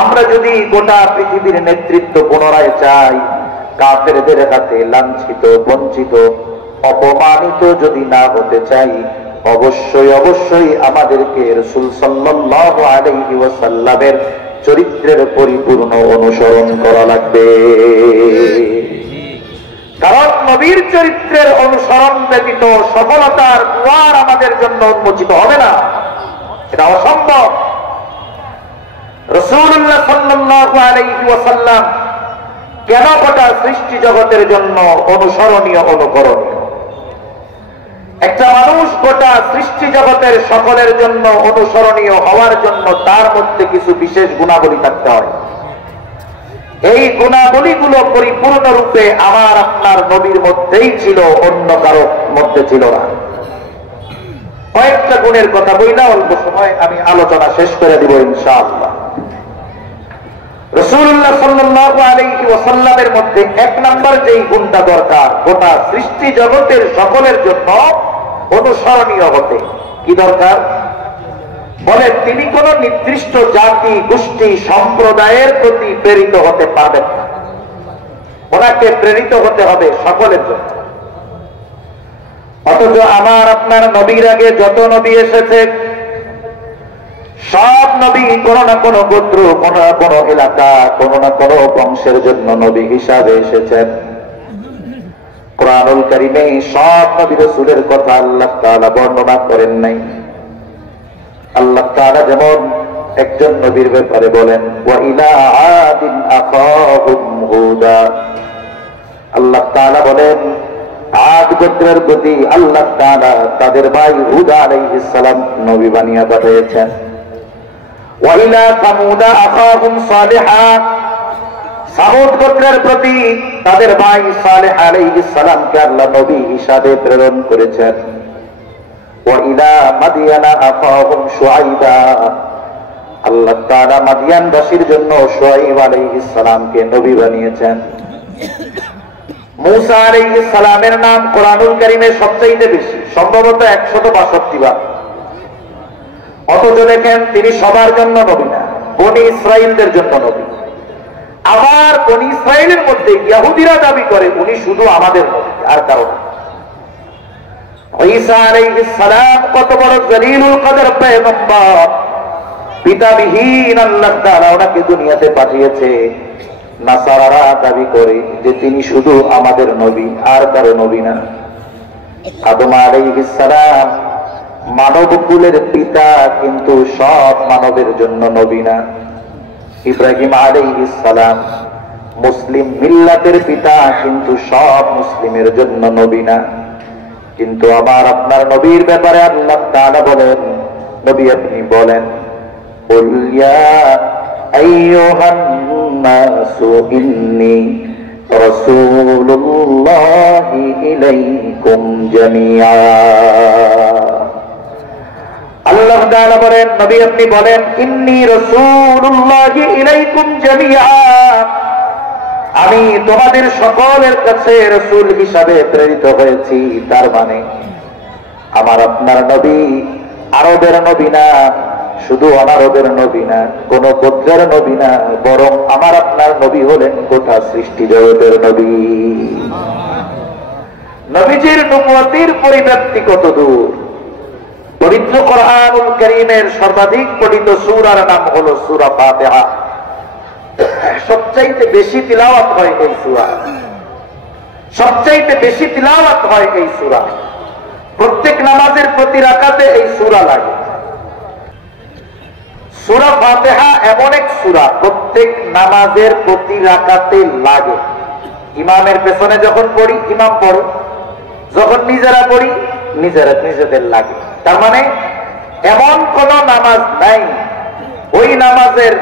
আমরা যদি গোটা পৃথিবীর নেতৃত্ব পুনরায় চাই, কাফেরদের হাতে লাঞ্ছিত, বঞ্চিত, অপমানিত যদি না হতে চাই, অবশ্যই অবশ্যই আমাদেরকে রাসূল সাল্লাল্লাহু আলাইহি ওয়াসাল্লামের চরিত্রের পরিপূর্ণ অনুসরণ করা লাগবে। কারণ নবীর চরিত্রের অনুসরণ ব্যতীত সফলতার দুয়ার আমাদের জন্য উন্মোচিত হবে না, এটা অসম্ভব। রাসূলুল্লাহ সাল্লাল্লাহু আলাইহি ওয়াসাল্লাম কেন গোটা সৃষ্টি জগতের জন্য অনুসরণীয়, অনুকরণীয়? একটা মানুষ গোটা সৃষ্টি জগতের সকলের জন্য অনুসরণীয় হওয়ার জন্য তার মধ্যে কিছু বিশেষ গুণাবলী থাকতে হয়। এই গুণাবলীগুলো পরিপূর্ণরূপে আমার আপনার নবীর মধ্যেই ছিল, অন্য কারো মধ্যে ছিল না। কয়েকটা গুণের কথা বইলা অল্প সময় আমি আলোচনা শেষ করে দিব ইনশাআল্লাহ। রাসূলুল্লাহ সাল্লাল্লাহু আলাইহি ওয়াসাল্লামের মধ্যে এক নাম্বার যেই গুণটা দরকার গোটা সৃষ্টি জগতের সকলের জন্য অনুসরণীয় হতে, কি দরকার? বলে তিনি কোন নির্দিষ্ট জাতি, গোষ্ঠী, সম্প্রদায়ের প্রতি প্রেরিত হতে পারবেন না, ওনাকে প্রেরিত হতে হবে সকলের জন্য। অথচ আমার আপনার নবীর আগে যত নবী এসেছে, সব নবী কোন না কোন গোত্র, কোন না কোন এলাকা, কোন না কোন বংশের জন্য নবী হিসাবে এসেছেন। কুরআনুল কারীমে সব নবী রাসূলের কথা আল্লাহ তাআলা বর্ণনা করেন নাই। আল্লাহ তাআলা যেমন একজন নবীর ব্যাপারে বলেন, ওয়া ইলা আদিন আখাহুম হুদা, আল্লাহ তাআলা বলেন আদ গোত্রের প্রতি আল্লাহ তাআলা তাদের ভাই হুদা আলাইহিস সালাম নবী বানিয়ে পাঠিয়েছেন। ওয়া ইলা সামুদা আখাহুম সালিহা, সামুদ গোত্রের প্রতি তাদের ভাই সালেহ আলাইহিস সালামকে আল্লাহ নবী হিসাবে প্রেরণ করেছেন। ওয়া ইলা মাদিয়ানা আখাহুম শুআইবা, আল্লাহ তাআলা মাদিয়ানবাসীর জন্য শুআইব আলাইহিস সালামকে নবী বানিয়েছেন। মূসা আলাইহিস সালামের নাম কোরআনুল কারীমে সবচেয়ে বেশি, সম্ভবত 162 বার। অথচ দেখেন তিনি সবার জন্য নবী না, বনি ইসরাইলদের জন্য নবী। আবার বনি ইসরাইলের মধ্যে ইহুদিরা দাবি করে উনি শুধু আমাদের নবী, আর কারণ। ঈসা আলাইহিস সালাম কত বড় জলিলুল কদর পয়গম্বর, পিতাবিহীন আল্লাহ তাআলা ওনাকে দুনিয়াতে পাঠিয়েছে। নাসারারা দাবি করে যে তিনি শুধু আমাদের নবী, আর কারো নবী না। আদম আলাইহিস সালাম মানব কুলের পিতা, কিন্তু সব মানবের জন্য নবী না। ইব্রাহিম আলাইহিস সালাম মুসলিম মিল্লাতের পিতা, কিন্তু সব মুসলিমের জন্য নবী না। কিন্তু আমার আপনার নবীর ব্যাপারে আল্লাহ তাআলা বলেন, নবী আপনি বলেন, কুল ইয়া আইয়ুহান নাসু ইন্নী রাসূলুল্লাহি ইলাইকুম জামিআ। আল্লাহ তাআলা বলেন, নবী আপনি বলেন, ইন্নী রাসূলুল্লাহি ইলাইকুম জামিআ, আমি তোমাদের সকলের কাছে রাসূল হিসাবে প্রেরিত হয়েছি। তার মানে আমার আপনার নবী আরবের নবী না, শুধু অনারবের নবী না, কোন গোত্রের নবী না, বরং আমার আপনার নবী হলেন গোটা সৃষ্টি জগতের নবী। নবীজির নবুয়তের পরিব্যাপ্তি কত দূর! পবিত্র কোরআনুল কারীমের সর্বাধিক পঠিত সূরার নাম হলো সূরা ফাতিহা। সবচাইতে বেশি তিলাওয়াত হয় এই সূরা, সবচাইতে বেশি তিলাওয়াত হয় এই সূরা। প্রত্যেক নামাজের প্রতি রাকাতে এই সূরা লাগে। সূরা ফাতিহা এমন এক সূরা প্রত্যেক নামাজের প্রতি রাকাতে লাগে। ইমামের পেছনে যখন পড়ি ইমাম পড়ে, যখন নিজেরা পড়ি নিজেদের লাগে। তার মানে এমন কোন নামাজ নাই ওই নামাজের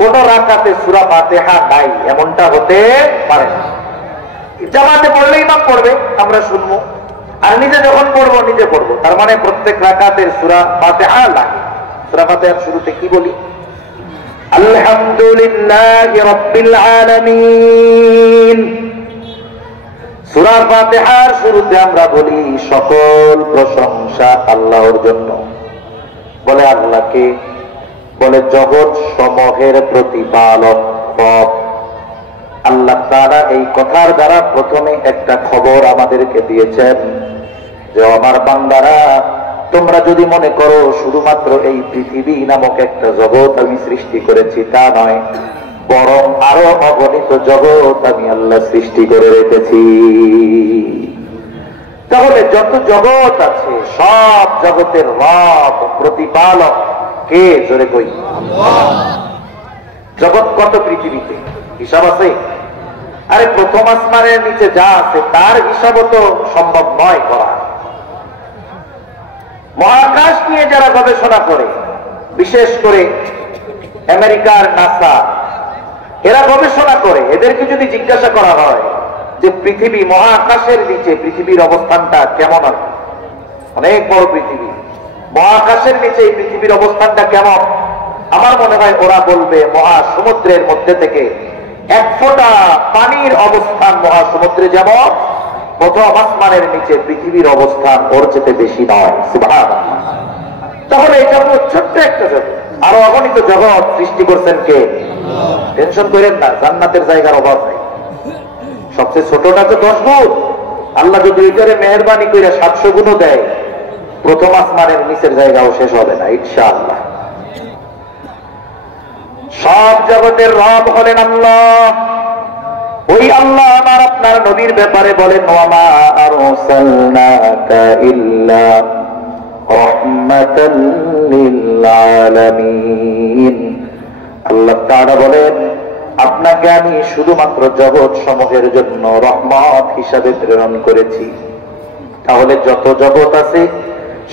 কোন রাকাতে সূরা ফাতিহা নাই, এমনটা হতে পারে না। জামাতে পড়লে ইমাম পড়বে, আমরা শুনবো, আর নিজে যখন পড়বো নিজে পড়বো। তার মানে প্রত্যেক রাকাতের সূরা ফাতিহা লাগে। সূরা ফাতিহার শুরুতে কি বলি? আলহামদুলিল্লাহি রাব্বিল আলামিন। সূরা ফাতিহার শুরুতে আমরা বলি সকল প্রশংসা আল্লাহর জন্য। বলে আল্লাহকে, বলে জগৎ সমূহের প্রতিপালক রব। আল্লাহ তাআলা এই কথার দ্বারা প্রথমে একটা খবর আমাদেরকে দিয়েছেন যে আমার বান্দারা, তোমরা যদি মনে করো শুধুমাত্র এই পৃথিবী নামক একটা জগৎ আমি সৃষ্টি করেছি, তা নয়, বরং আরো অগণিত জগৎ আমি আল্লাহ সৃষ্টি করে রেখেছি। তাহলে যত জগৎ আছে সব জগতের রব প্রতিপালক কে? জোরে কই। জগৎ কত পৃথিবীতে হিসাব আছে? আরে প্রথম আসমানের নিচে যা আছে তার হিসাবও তো সম্ভব নয় করা। মহাকাশ নিয়ে যারা গবেষণা করে, বিশেষ করে আমেরিকার নাসা, এরা গবেষণা করে, এদেরকে যদি জিজ্ঞাসা করা হয় যে পৃথিবী মহাকাশের নিচে পৃথিবীর অবস্থানটা কেমন আছে, অনেক বড় পৃথিবী, মহাকাশের নিচে এই পৃথিবীর অবস্থানটা কেমন, আমার মনে হয় ওরা বলবে মহাসমুদ্রের মধ্যে থেকে এক ফোঁটা পানির অবস্থান মহাসমুদ্রে যেমন, প্রথম আসমানের নিচে পৃথিবীর অবস্থান ওর চেয়ে বেশি নয়। সুবহানাল্লাহ। তাহলে এটা হলো ছোট্ট একটা জগৎ, আরো অগণিত জগৎ সৃষ্টি করছেন কে? টেনশন করেন না, জান্নাতের জায়গার অভাব নেই। সবচেয়ে ছোটটা তো 10 গুণ, আল্লাহ যদি এটারে মেহেরবানি করে 700 গুণও দেয়, প্রথম আসমানের নিচের জায়গাও শেষ হবে না ইনশাআল্লাহ। সব জগতের রব হলেন আল্লাহ। ওই আল্লাহ আমার আপনার নবীর ব্যাপারে বলেন, ওয়ামা আরসালনাকা ইল্লা রাহমাতাল লিল আলামিন। আল্লাহ তাআলা বলেন, আপনাকে আমি শুধুমাত্র জগৎ সমূহের জন্য রহমত হিসাবে প্রেরণ করেছি। তাহলে যত জগৎ আছে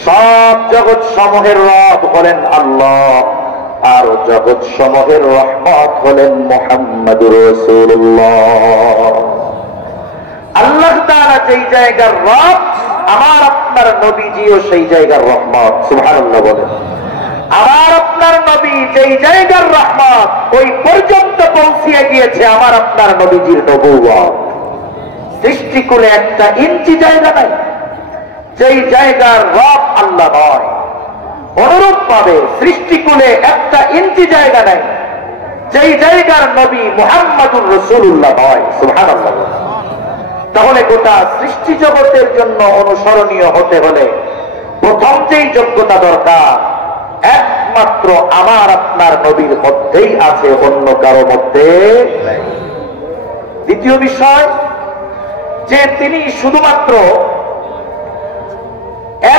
সব জগৎ সমূহের রব হলেন আল্লাহ, আর জগৎ সমূহের রহমত হলেন মুহাম্মদুর রাসূলুল্লাহ। আল্লাহ তাআলা যেই জায়গার রব, আমার আপনার নবীজিও সেই জায়গার রহমত। সুবহানাল্লাহ বলেন। আমার আপনার নবী যেই জায়গার রহমত, ওই পর্যন্ত পৌঁছিয়ে গিয়েছে আমার আপনার নবীজির নবুয়ত। সৃষ্টিকুলে একটা ইঞ্চি জায়গা নাই যেই জায়গার রব আল্লাহ নয়। অনুরূপ ভাবে সৃষ্টিকুলে একটা ইঞ্চি জায়গা নাই যেই জায়গার নবী মুহাম্মদুর রাসূলুল্লাহ নয়। সুবহানাল্লাহ। তাহলে গোটা সৃষ্টি জগতের জন্য অনুসরণীয় হতে হলে প্রথম যেই যোগ্যতা দরকার, একমাত্র আমার আপনার নবীর মধ্যেই আছে, অন্য কারো মধ্যে নেই। দ্বিতীয় বিষয় যে তিনি শুধুমাত্র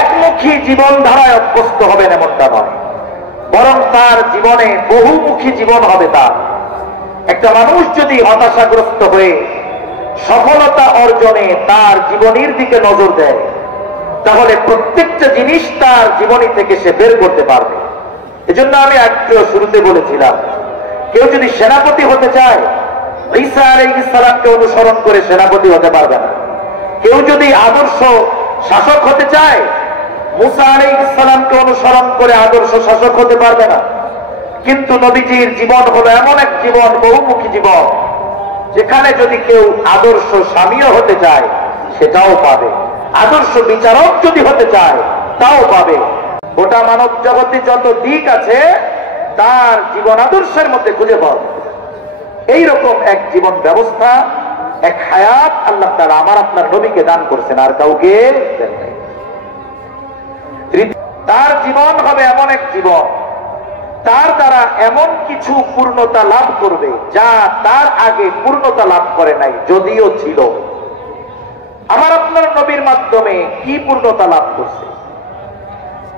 একমুখী জীবনধারায় অভ্যস্ত হবেন এমনটা নয়, বরং তার জীবনে বহুমুখী জীবন হবে। তার একটা মানুষ যদি হতাশাগ্রস্ত হয়ে সফলতা অর্জনে তার জীবনীর দিকে নজর দেয়, তাহলে প্রত্যেকটা জিনিস তার জীবনী থেকে সে বের করতে পারবে। এজন্য আমি একটু শুরুতে বলেছিলাম, কেউ যদি সেনাপতি হতে চায় ঈসা আলাইহিস সালামকে অনুসরণ করে সেনাপতি হতে পারবে না। কেউ যদি আদর্শ শাসক হতে চায়, মুসা আলাইহিস সালামকে অনুসরণ করে আদর্শ শাসক হতে পারবে না। কিন্তু নবীজির জীবন হলো এমন এক জীবন, বহুমুখী জীবন, যেখানে যদি কেউ আদর্শ স্বামীও হতে চায় সেটাও পাবে, আদর্শ বিচারক যদি হতে চায় তাও পাবে। গোটা মানব জগতে যত দিক আছে তার জীবন আদর্শের মধ্যে খুঁজে পাবে। এইরকম এক জীবন ব্যবস্থা, এক হায়াত আল্লাহ তাআলা আমার আপনার নবীকে দান করছেন, আর কাউকে দেন নাই। তার জীবন হবে এমন এক জীবন, তার দ্বারা এমন কিছু পূর্ণতা লাভ করবে যা তার আগে পূর্ণতা লাভ করে নাই, যদিও ছিল। আমার আপনার নবীর মাধ্যমে কি পূর্ণতা লাভ করছে?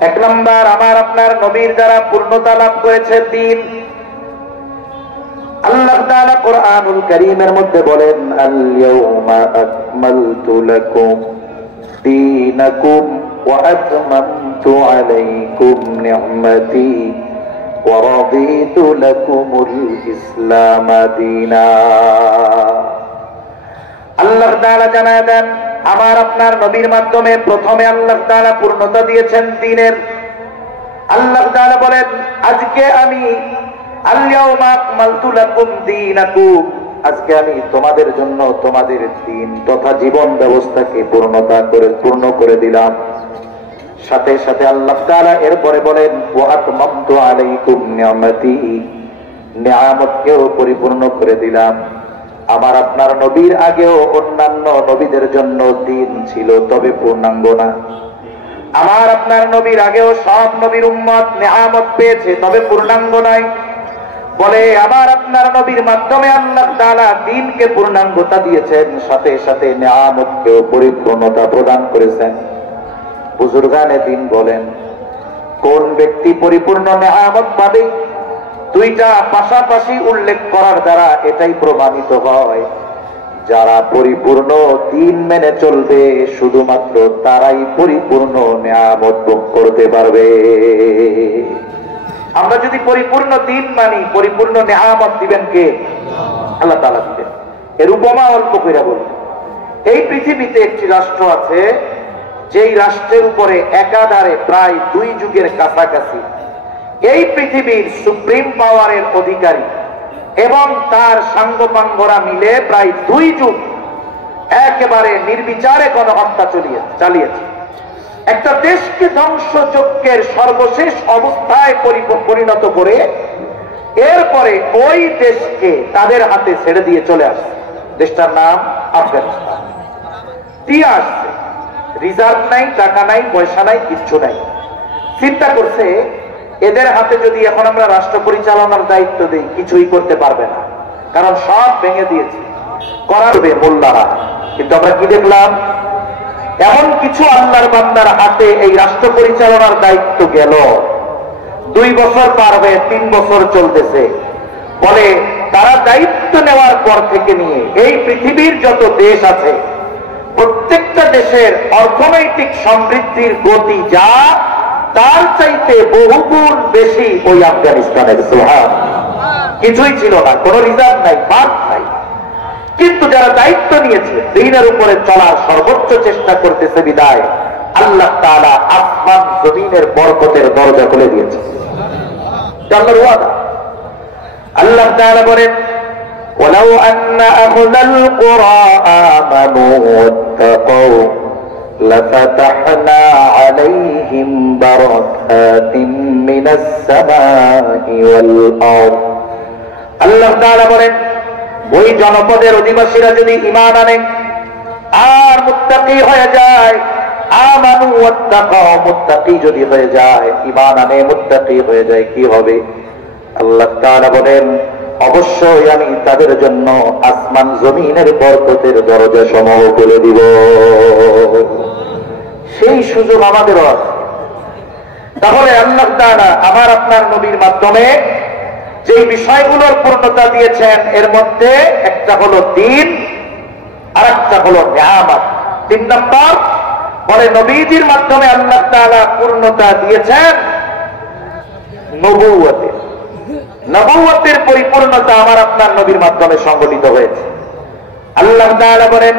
এক নম্বর, আমার আপনার নবীর দ্বারা পূর্ণতা লাভ করেছে দ্বীন। আল্লাহ তাআলা কোরআনুল কারীমের মধ্যে বলেন, আল ইয়াউমা আকমালতু লাকুম দীনাকুম ওয়া আতমামতু আলাইকুম নি'মাতি ওয়া রাদিতু লাকুমুল ইসলাম দীনা। আল্লাহ তাআলা জানায় দেন, আমার আপনার নবীর মাধ্যমে প্রথমে আল্লাহ তাআলা পূর্ণতা দিয়েছেন দ্বীনের। আল্লাহ তাআলা বলেন, আজকে আমি আল-ইয়াউমা আকমালতু লাকুম দীনাকুম, আজকে আমি তোমাদের জন্য তোমাদের দ্বীন তথা জীবন ব্যবস্থাকে পূর্ণ করে দিলাম। সাথে সাথে আল্লাহ তাআলা এরপরে বলেন, ওয়া আতমামতু আলাইকুম নি'মাতি, নিয়ামতকেও পরিপূর্ণ করে দিলাম। আমার আপনার নবীর আগেও অন্যান্য নবীদের জন্য দ্বীন ছিল, তবে পূর্ণাঙ্গ না। আমার আপনার নবীর আগেও সব নবীর উম্মত নিয়ামত পেয়েছে, তবে পূর্ণাঙ্গ নয়। বলে আমার আপনার নবীর মাধ্যমে আল্লাহ তাআলা দ্বীনকে পূর্ণাঙ্গতা দিয়েছেন, সাথে সাথে নিয়ামতকেও পরিপূর্ণতা প্রদান করেছেন। বুজুর্গানে দ্বীন বলেন, কোন ব্যক্তি পরিপূর্ণ নিয়ামত পাবে? দুইটা পাশাপাশি উল্লেখ করার দ্বারা এটাই প্রমাণিত হয়, যারা পরিপূর্ণ দ্বীন মেনে চলবে শুধুমাত্র তারাই পরিপূর্ণ নিয়ামত ভোগ করতে পারবে। আমরা যদি পরিপূর্ণ দ্বীন মানি, পরিপূর্ণ নিয়ামত দিবেন কে? আল্লাহ তাআলা দিবেন। এর উপমা অল্প করে বলি, এই পৃথিবীতে একটি রাষ্ট্র আছে, যেই রাষ্ট্রের উপরে একাধারে প্রায় 2 যুগের কাছাকাছি এই পৃথিবীর সুপ্রিম পাওয়ারের অধিকারী এবং তার সাঙ্গপাঙ্গরা মিলে প্রায় 2 যুগ একেবারে নির্বিচারে গণহত্যা চালিয়েছে। একটা দেশকে ধ্বংসযজ্ঞের সর্বশেষ অবস্থায় পরিণত করে এরপরে ওই দেশকে তাদের হাতে ছেড়ে দিয়ে চলে আসছে। দেশটার নাম আফগানিস্তান। দিয়ে আসছে, রিজার্ভ নাই, টাকা নাই, পয়সা নাই, কিচ্ছু নাই। চিন্তা করছে, এদের হাতে যদি এখন আমরা রাষ্ট্র পরিচালনার দায়িত্ব দিই, কিছুই করতে পারবে না, কারণ সব ভেঙে দিয়েছে, করাবে মোল্লারা। কিন্তু আমরা কি দেখলাম? এমন কিছু আল্লাহর বান্দার হাতে এই রাষ্ট্র পরিচালনার দায়িত্ব গেল, 2 বছর পার হয়ে 3 বছর চলতেছে। বলে তারা দায়িত্ব নেওয়ার পর থেকে নিয়ে এই পৃথিবীর যত দেশ আছে, প্রত্যেকটা দেশের অর্থনৈতিক সমৃদ্ধির গতি যা তার চাইতে বহুগুণ বেশি ওই আফগানিস্তানের। সুবহান। কিছুই ছিল না, কোনো রিজার্ভ নাই, বাদ নাই। কিন্তু যারা দায়িত্ব নিয়েছে দ্বীনের উপরে চলার সর্বোচ্চ চেষ্টা করতেছে বিদায় আল্লাহ তাআলা আসমান জমিনের বরকতের দরজা খুলে দিয়েছে। আল্লাহর ওয়াদা। আল্লাহ তাআলা বলেন, ওয়ালাউ আন্না আহলাল কুরা আমানু ওয়াত্তাকাউ লাফাতাহনা আলাইহিম বারাকাতিম মিনাস সামাই ওয়াল আরদ। আল্লাহ তাআলা বলেন, ওই জনপদের অধিবাসীরা যদি ঈমান আনে আর মুত্তাকি হয়ে যায়, আমানু ওয়াত্তাকাউ, মুত্তাকি যদি হয়ে যায়, ঈমান আনে মুত্তাকি হয়ে যায়, কি হবে? আল্লাহ তাআলা বলেন, অবশ্যই আমি তাদের জন্য আসমান জমিনের বরকতের দরজা সমূহ খুলে দিব। সেই সুযোগ আমাদেরও আছে। তাহলে আল্লাহ তাআলা আমার আপনার নবীর মাধ্যমে যে বিষয়গুলোর পূর্ণতা দিয়েছেন, এর মধ্যে একটা হলো দ্বীন আর একটা হলো নিয়ামত। 3 নম্বর বলে, নবীজির মাধ্যমে আল্লাহ তাআলা পূর্ণতা দিয়েছেন নবুয়তে। নবুয়তের পরিপূর্ণতা আমার আপনার নবীর মাধ্যমে সংগঠিত হয়েছে। আল্লাহ তাআলা বলেন,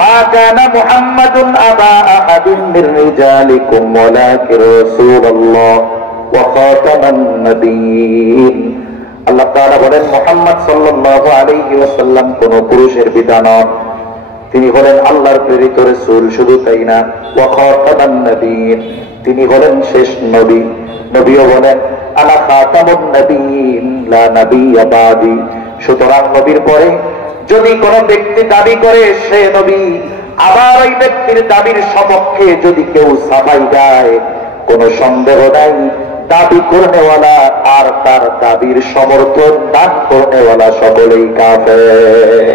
মা কানা মুহাম্মাদুন আবা আহাদিন মির রিজালিকুম ওয়ালাকিন রাসূলুল্লাহ ওয়া খাতামান নাবিয়্যিন। আল্লাহ তাআলা বলেন, মুহাম্মদ সাল্লাল্লাহু আলাইহি ওয়াসাল্লাম কোন পুরুষের পিতা নন, তিনি হলেন আল্লাহর প্রেরিত রাসূল। শুধু তাই না, ওয়া খাতামান নাবিয়্যিন, তিনি হলেন শেষ নবী। নবীও বলেন, আনা খাতামুন নাবিয়্যিন লা নাবিয়্যা বাদি। সুতরাং নবীর পরে যদি কোন ব্যক্তি দাবি করে সে নবী, আবার ওই ব্যক্তির দাবির সপক্ষে যদি কেউ সাফাই গায়, কোন সন্দেহ নাই দাবি করনেওয়ালা আর তার দাবির সমর্থন দান করনেওয়ালা সকলেই কাফের।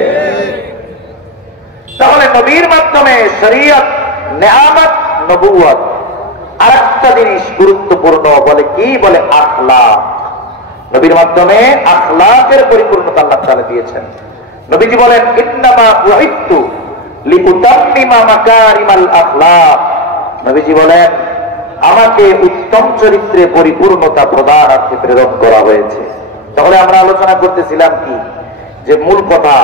তাহলে নবীর মাধ্যমে শরীয়ত, নেয়ামত, নবুয়ত। আরেকটা জিনিস গুরুত্বপূর্ণ, বলে কি? বলে আখলাক। নবীর মাধ্যমে আখলাকের পরিপূর্ণতা আল্লাহ তাআলা দিয়েছেন। নবীজি বলেন, ইন্নামা বুইতু লিউতাম্মিমা মাকারিমাল আখলাক। নবীজি বলেন, আমাকে উত্তম চরিত্রে পরিপূর্ণতা প্রদানার্থে প্রেরণ করা হয়েছে। তাহলে আমরা আলোচনা করতেছিলাম কি, যে মূল কথা,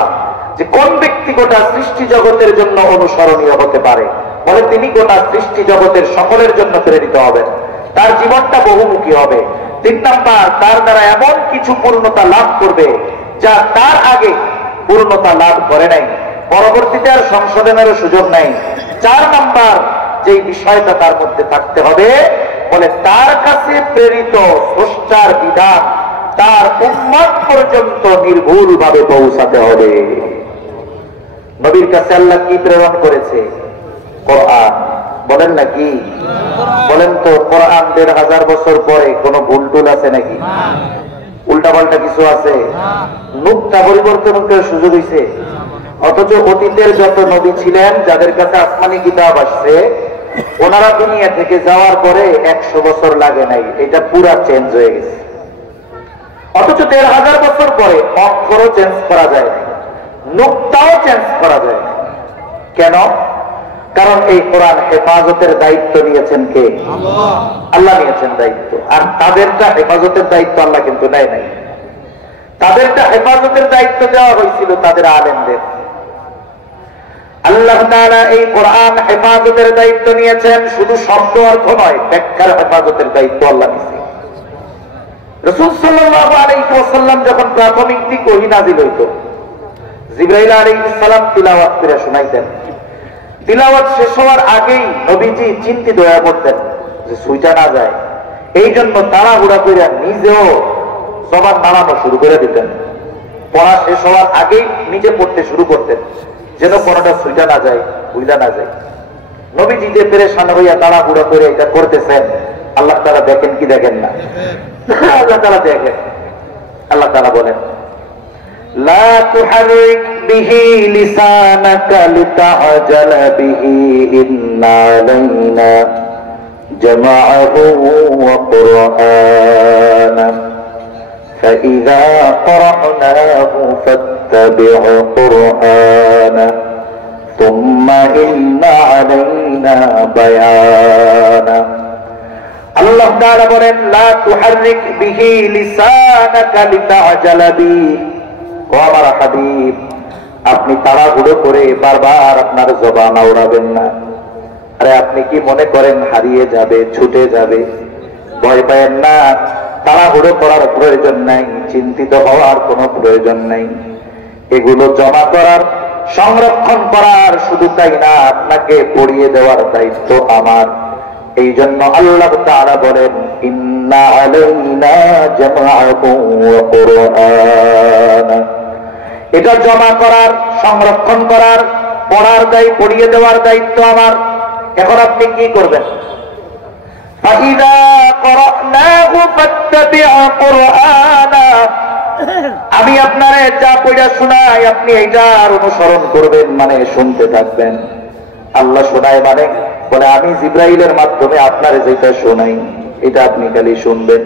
যে কোন ব্যক্তি গোটা সৃষ্টি জগতের জন্য অনুসরণীয় হতে পারে? বলে তিনি গোটা সৃষ্টি জগতের সকলের জন্য প্রেরিত হবেন, তার জীবনটা বহুমুখী হবে। 3 নাম্বার, তার দ্বারা এমন কিছু পূর্ণতা লাভ করবে যা তার আগে পূর্ণতা লাভ করে নাই, পরবর্তীতে আর সংশোধনেরও সুযোগ নাই। 4 নাম্বার, যে বিষয়টা তার মধ্যে থাকতে হবে, বলে তার কাছে প্রেরিত স্রষ্টার বিধান তার উম্মত পর্যন্ত নির্ভুল ভাবে পৌঁছাতে হবে। নবীর কাছে আল্লাহ কি প্রেরণ করেছে? কোরআন। বলেন নাকি? বলেন তো, কোরআন 1500 বছর পরে কোন ভুল টুল আছে নাকি? উল্টা পাল্টা কিছু আছে? নুকতা পরিবর্তন করার সুযোগ হয়েছে? অথচ অতীতের যত নবী ছিলেন, যাদের কাছে আসমানি কিতাব আসছে, ওনারা দুনিয়া থেকে যাওয়ার পরে 100 বছর লাগে নাই, এটা পুরা চেঞ্জ হয়ে গেছে। অথচ 1500 বছর পরে অক্ষরও চেঞ্জ করা যায় না, নুকতাও চেঞ্জ করা যায় না। কেন? কারণ এই কোরআন হেফাজতের দায়িত্ব নিয়েছেন কে? আল্লাহ নিয়েছেন দায়িত্ব। আর তাদেরটা হেফাজতের দায়িত্ব আল্লাহ কিন্তু নেয় নাই। তাদেরটা হেফাজতের দায়িত্ব দেওয়া হয়েছিল তাদের আলেমদের। আল্লাহ তাআলা এই কোরআন হেফাজতের দায়িত্ব নিয়েছেন, শুধু শব্দ অর্থ নয়, ব্যাখ্যার হেফাজতের দায়িত্ব আল্লাহ নিয়েছেন। রাসূল সাল্লাল্লাহু আলাইহি ওয়াসাল্লাম যখন প্রাথমিক দিক ওহী নাযিল হইত, জিবরাইল আলাইহিস সালাম তিলাওয়াত করে শোনাইতেন। তিলাওয়াত শেষ হওয়ার আগেই নবীজি চিন্তিত হয়ে পড়তেন যে ছুঁইটা না যায়, এই জন্য তাড়াহুড়া করে নিজেও জবান নাড়ানো শুরু করে দিতেন। পড়া শেষ হওয়ার আগেই নিজে পড়তে শুরু করতেন, যেন কোনটা ছুঁইটা না যায়, বুঝলা না যায়। নবীজি যে পেরেশান হইয়া তাড়াহুড়া করে এটা করতেছেন, আল্লাহ তাআলা দেখেন কি দেখেন না? আল্লাহ তাআলা দেখেন। আল্লাহ তাআলা বলেন, লা তুহারিক বিহি লিসানাকা লিতাআজাল বিহি ইন্না আলাইনা জামাআহু ওয়া কুরআনা ফাইযা ক্বরানাহু ফাত্তাবি' কুরআনা সুম্মা ইন্না আলাইনা বায়ানা। আল্লাহ তাআলা বলেন, লা তুহারিক বিহি লিসানাকা লিতাআজাল বিহি। ও আমার হাবিব, আপনি তাড়াহুড়ো করে বারবার আপনার জবান আওড়াবেন না। আরে আপনি কি মনে করেন হারিয়ে যাবে, ছুটে যাবে? ভয় পায়েন না, তাড়াহুড়ো করার প্রয়োজন নাই, চিন্তিত হওয়ার কোনো প্রয়োজন নাই। এগুলো জমা করার, সংরক্ষণ করার, শুধু তাই না, আপনাকে পড়িয়ে দেওয়ার দায়িত্ব আমার। এই জন্য আল্লাহ তাআলা বলেন, ইন্না আলাইনা জামাআহু ওয়া কুরআনা। এটা জমা করার, সংরক্ষণ করার, পড়ার দায়িত্ব, পড়িয়ে দেওয়ার দায়িত্ব আমার। এখন আপনি কি করবেন? ফাইযা ক্বরানাহু ফাত্তাবি' কুরআনা। আমি আপনারে যা পড়া শোনাই, আপনি এইটার অনুসরণ করবেন, মানে শুনতে থাকবেন। আল্লাহ শোনায় মানে, বলে আমি জিবরাইলের মাধ্যমে আপনারে যেটা শোনাই, এটা আপনি খালি শুনবেন।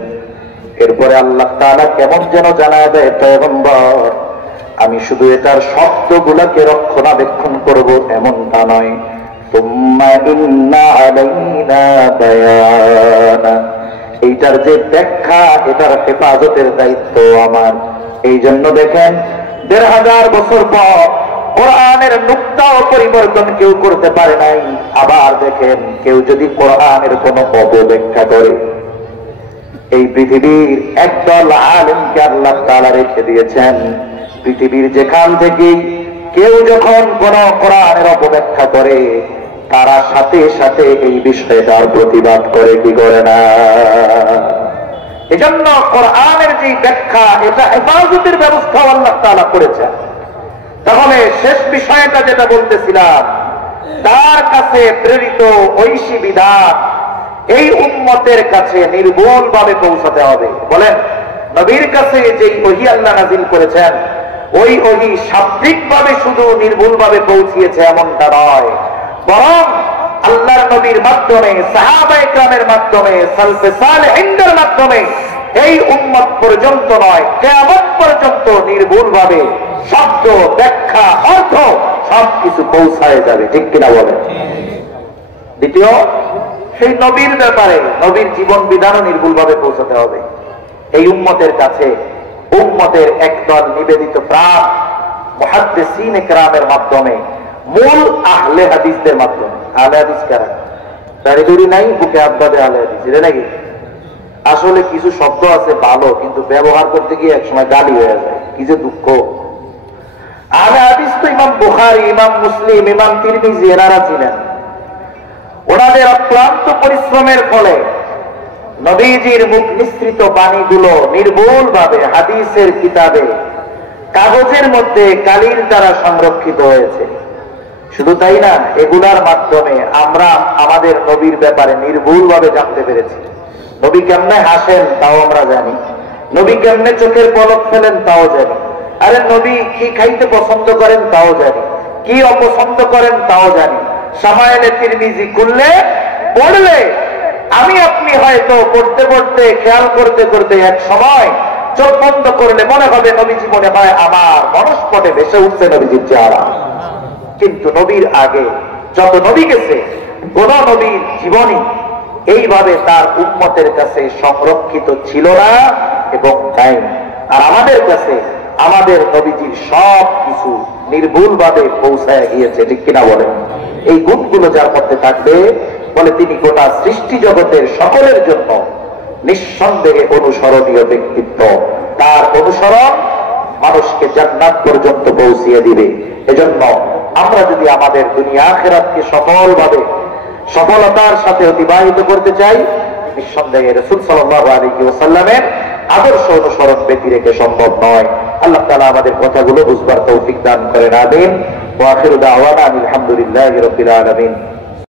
এরপরে আল্লাহ তাআলা কেমন যেন জানায় দেয়, পয়গম্বর, আমি শুধু এটার শব্দগুলোকে রক্ষণাবেক্ষণ করব এমনটা নয়, সুম্মা ইন্না আলাইনা বায়ানা। এইটার যে ব্যাখ্যা, এটার হেফাজতের দায়িত্ব আমার। এই জন্য দেখেন ১৫০০ বছর পর কোরআনের নুক্তাও পরিবর্তন কেউ করতে পারে নাই। আবার দেখেন, কেউ যদি কোরআনের কোন অপব্যাখ্যা করে, এই পৃথিবীর একদল আলেমকে আল্লাহ তাআলা রেখে দিয়েছেন। পৃথিবীর যেখান থেকে কেউ যখন কোন কোরআনের অপব্যাখ্যা করে, তারা সাথে সাথে এই বিষয়টার প্রতিবাদ করে, কি করে না? এজন্য কোরআনের যে ব্যাখ্যা, এটা হেফাজতের ব্যবস্থা আল্লাহ তাআলা করেছেন। তাহলে শেষ বিষয়টা যেটা বলতেছিলাম, তার কাছে প্রেরিত ঐশী বিধান এই উম্মতের কাছে নির্ভুল ভাবে পৌঁছাতে হবে। বলেন, নবীর কাছে যেই ওহী আল্লাহ নাযিল করেছেন, ওই ওহী শাব্দিক ভাবে শুধু নির্ভুল ভাবে পৌঁছিয়েছে এমনটা নয়, বরং আল্লাহর নবীর মাধ্যমে, সাহাবায়ে কেরামের মাধ্যমে, সালফে সালেহিনদের মাধ্যমে এই উম্মত পর্যন্ত নয়, কিয়ামত পর্যন্ত নির্ভুল ভাবে শব্দ, ব্যাখ্যা, অর্থ সবকিছু পৌঁছায় যাবে। ঠিক কিনা বলেন? দ্বিতীয়, সেই নবীর ব্যাপারে নবীর জীবন বিধানও নির্ভুল ভাবে পৌঁছাতে হবে এই উম্মতের কাছে। উম্মতের একদল নিবেদিত প্রাণ মুহাদ্দিসিন কেরামের মাধ্যমে, মূল আহলে হাদিসদের মাধ্যমে। আহলে হাদিস কারা? দাড়ি নাই, বুকে আব্বাদে আহলে হাদিস, এটা নাকি? আসলে কিছু শব্দ আছে ভালো, কিন্তু ব্যবহার করতে গিয়ে একসময় গালি হয়ে যায়, কি যে দুঃখ। আহলে হাদিস তো ইমাম বুখারী, ইমাম মুসলিম, ইমাম তিরমিজি এনারা ছিলেন। ওনাদের অক্লান্ত পরিশ্রমের ফলে নবীজির মুখ নিঃসৃত বাণীগুলো নির্ভুল ভাবে হাদিসের কিতাবে, কাগজের মধ্যে কালির দ্বারা সংরক্ষিত হয়েছে। শুধু তাই না, এগুলার মাধ্যমে আমরা আমাদের নবীর ব্যাপারে নির্ভুল ভাবে জানতে পেরেছি। নবী কেমনে হাসেন তাও আমরা জানি, নবী কেমনে চোখের পলক ফেলেন তাও জানি, আরে নবী কি খাইতে পছন্দ করেন তাও জানি, কি অপছন্দ করেন তাও জানি। শামায়েলে তিরমিজি খুললে, পড়লে আমি আপনি হয়তো পড়তে পড়তে, খেয়াল করতে করতে এক সময় চোখ বন্ধ করলে মনে হবে নবীজি, মনে হয় আমার মনস্পটে ভেসে উঠছে নবীজির চেহারা। কিন্তু নবীর আগে যত নবী গেছে, কোন নবীর জীবনী এইভাবে তার উম্মতের কাছে সংরক্ষিত ছিল না এবং নাই। আর আমাদের কাছে আমাদের নবীজির সব কিছু নির্ভুল ভাবে পৌঁছায় গিয়েছে। ঠিক কিনা বলেন? এই গুণগুলো যার মধ্যে থাকবে, বলে তিনি গোটা সৃষ্টি জগতের সকলের জন্য নিঃসন্দেহে অনুসরণীয় ব্যক্তিত্ব। তার অনুসরণ মানুষকে জান্নাত পর্যন্ত পৌঁছিয়ে দিবে। এজন্য আমরা যদি আমাদের দুনিয়া আখিরাতকে সফলতার সাথে অতিবাহিত করতে চাই, নিঃসন্দেহে রাসূল সাল্লাল্লাহু আলাইহি ওয়াসাল্লামের আদর্শ অনুসরণ ব্যতি রেখে সম্ভব নয়। আল্লাহ তাআলা আমাদের কথাগুলো বুঝবার তৌফিক দান করেন। আমিন। ওয়া আখিরু দাওয়ানা আলহামদুলিল্লাহি রাব্বিল আলামিন।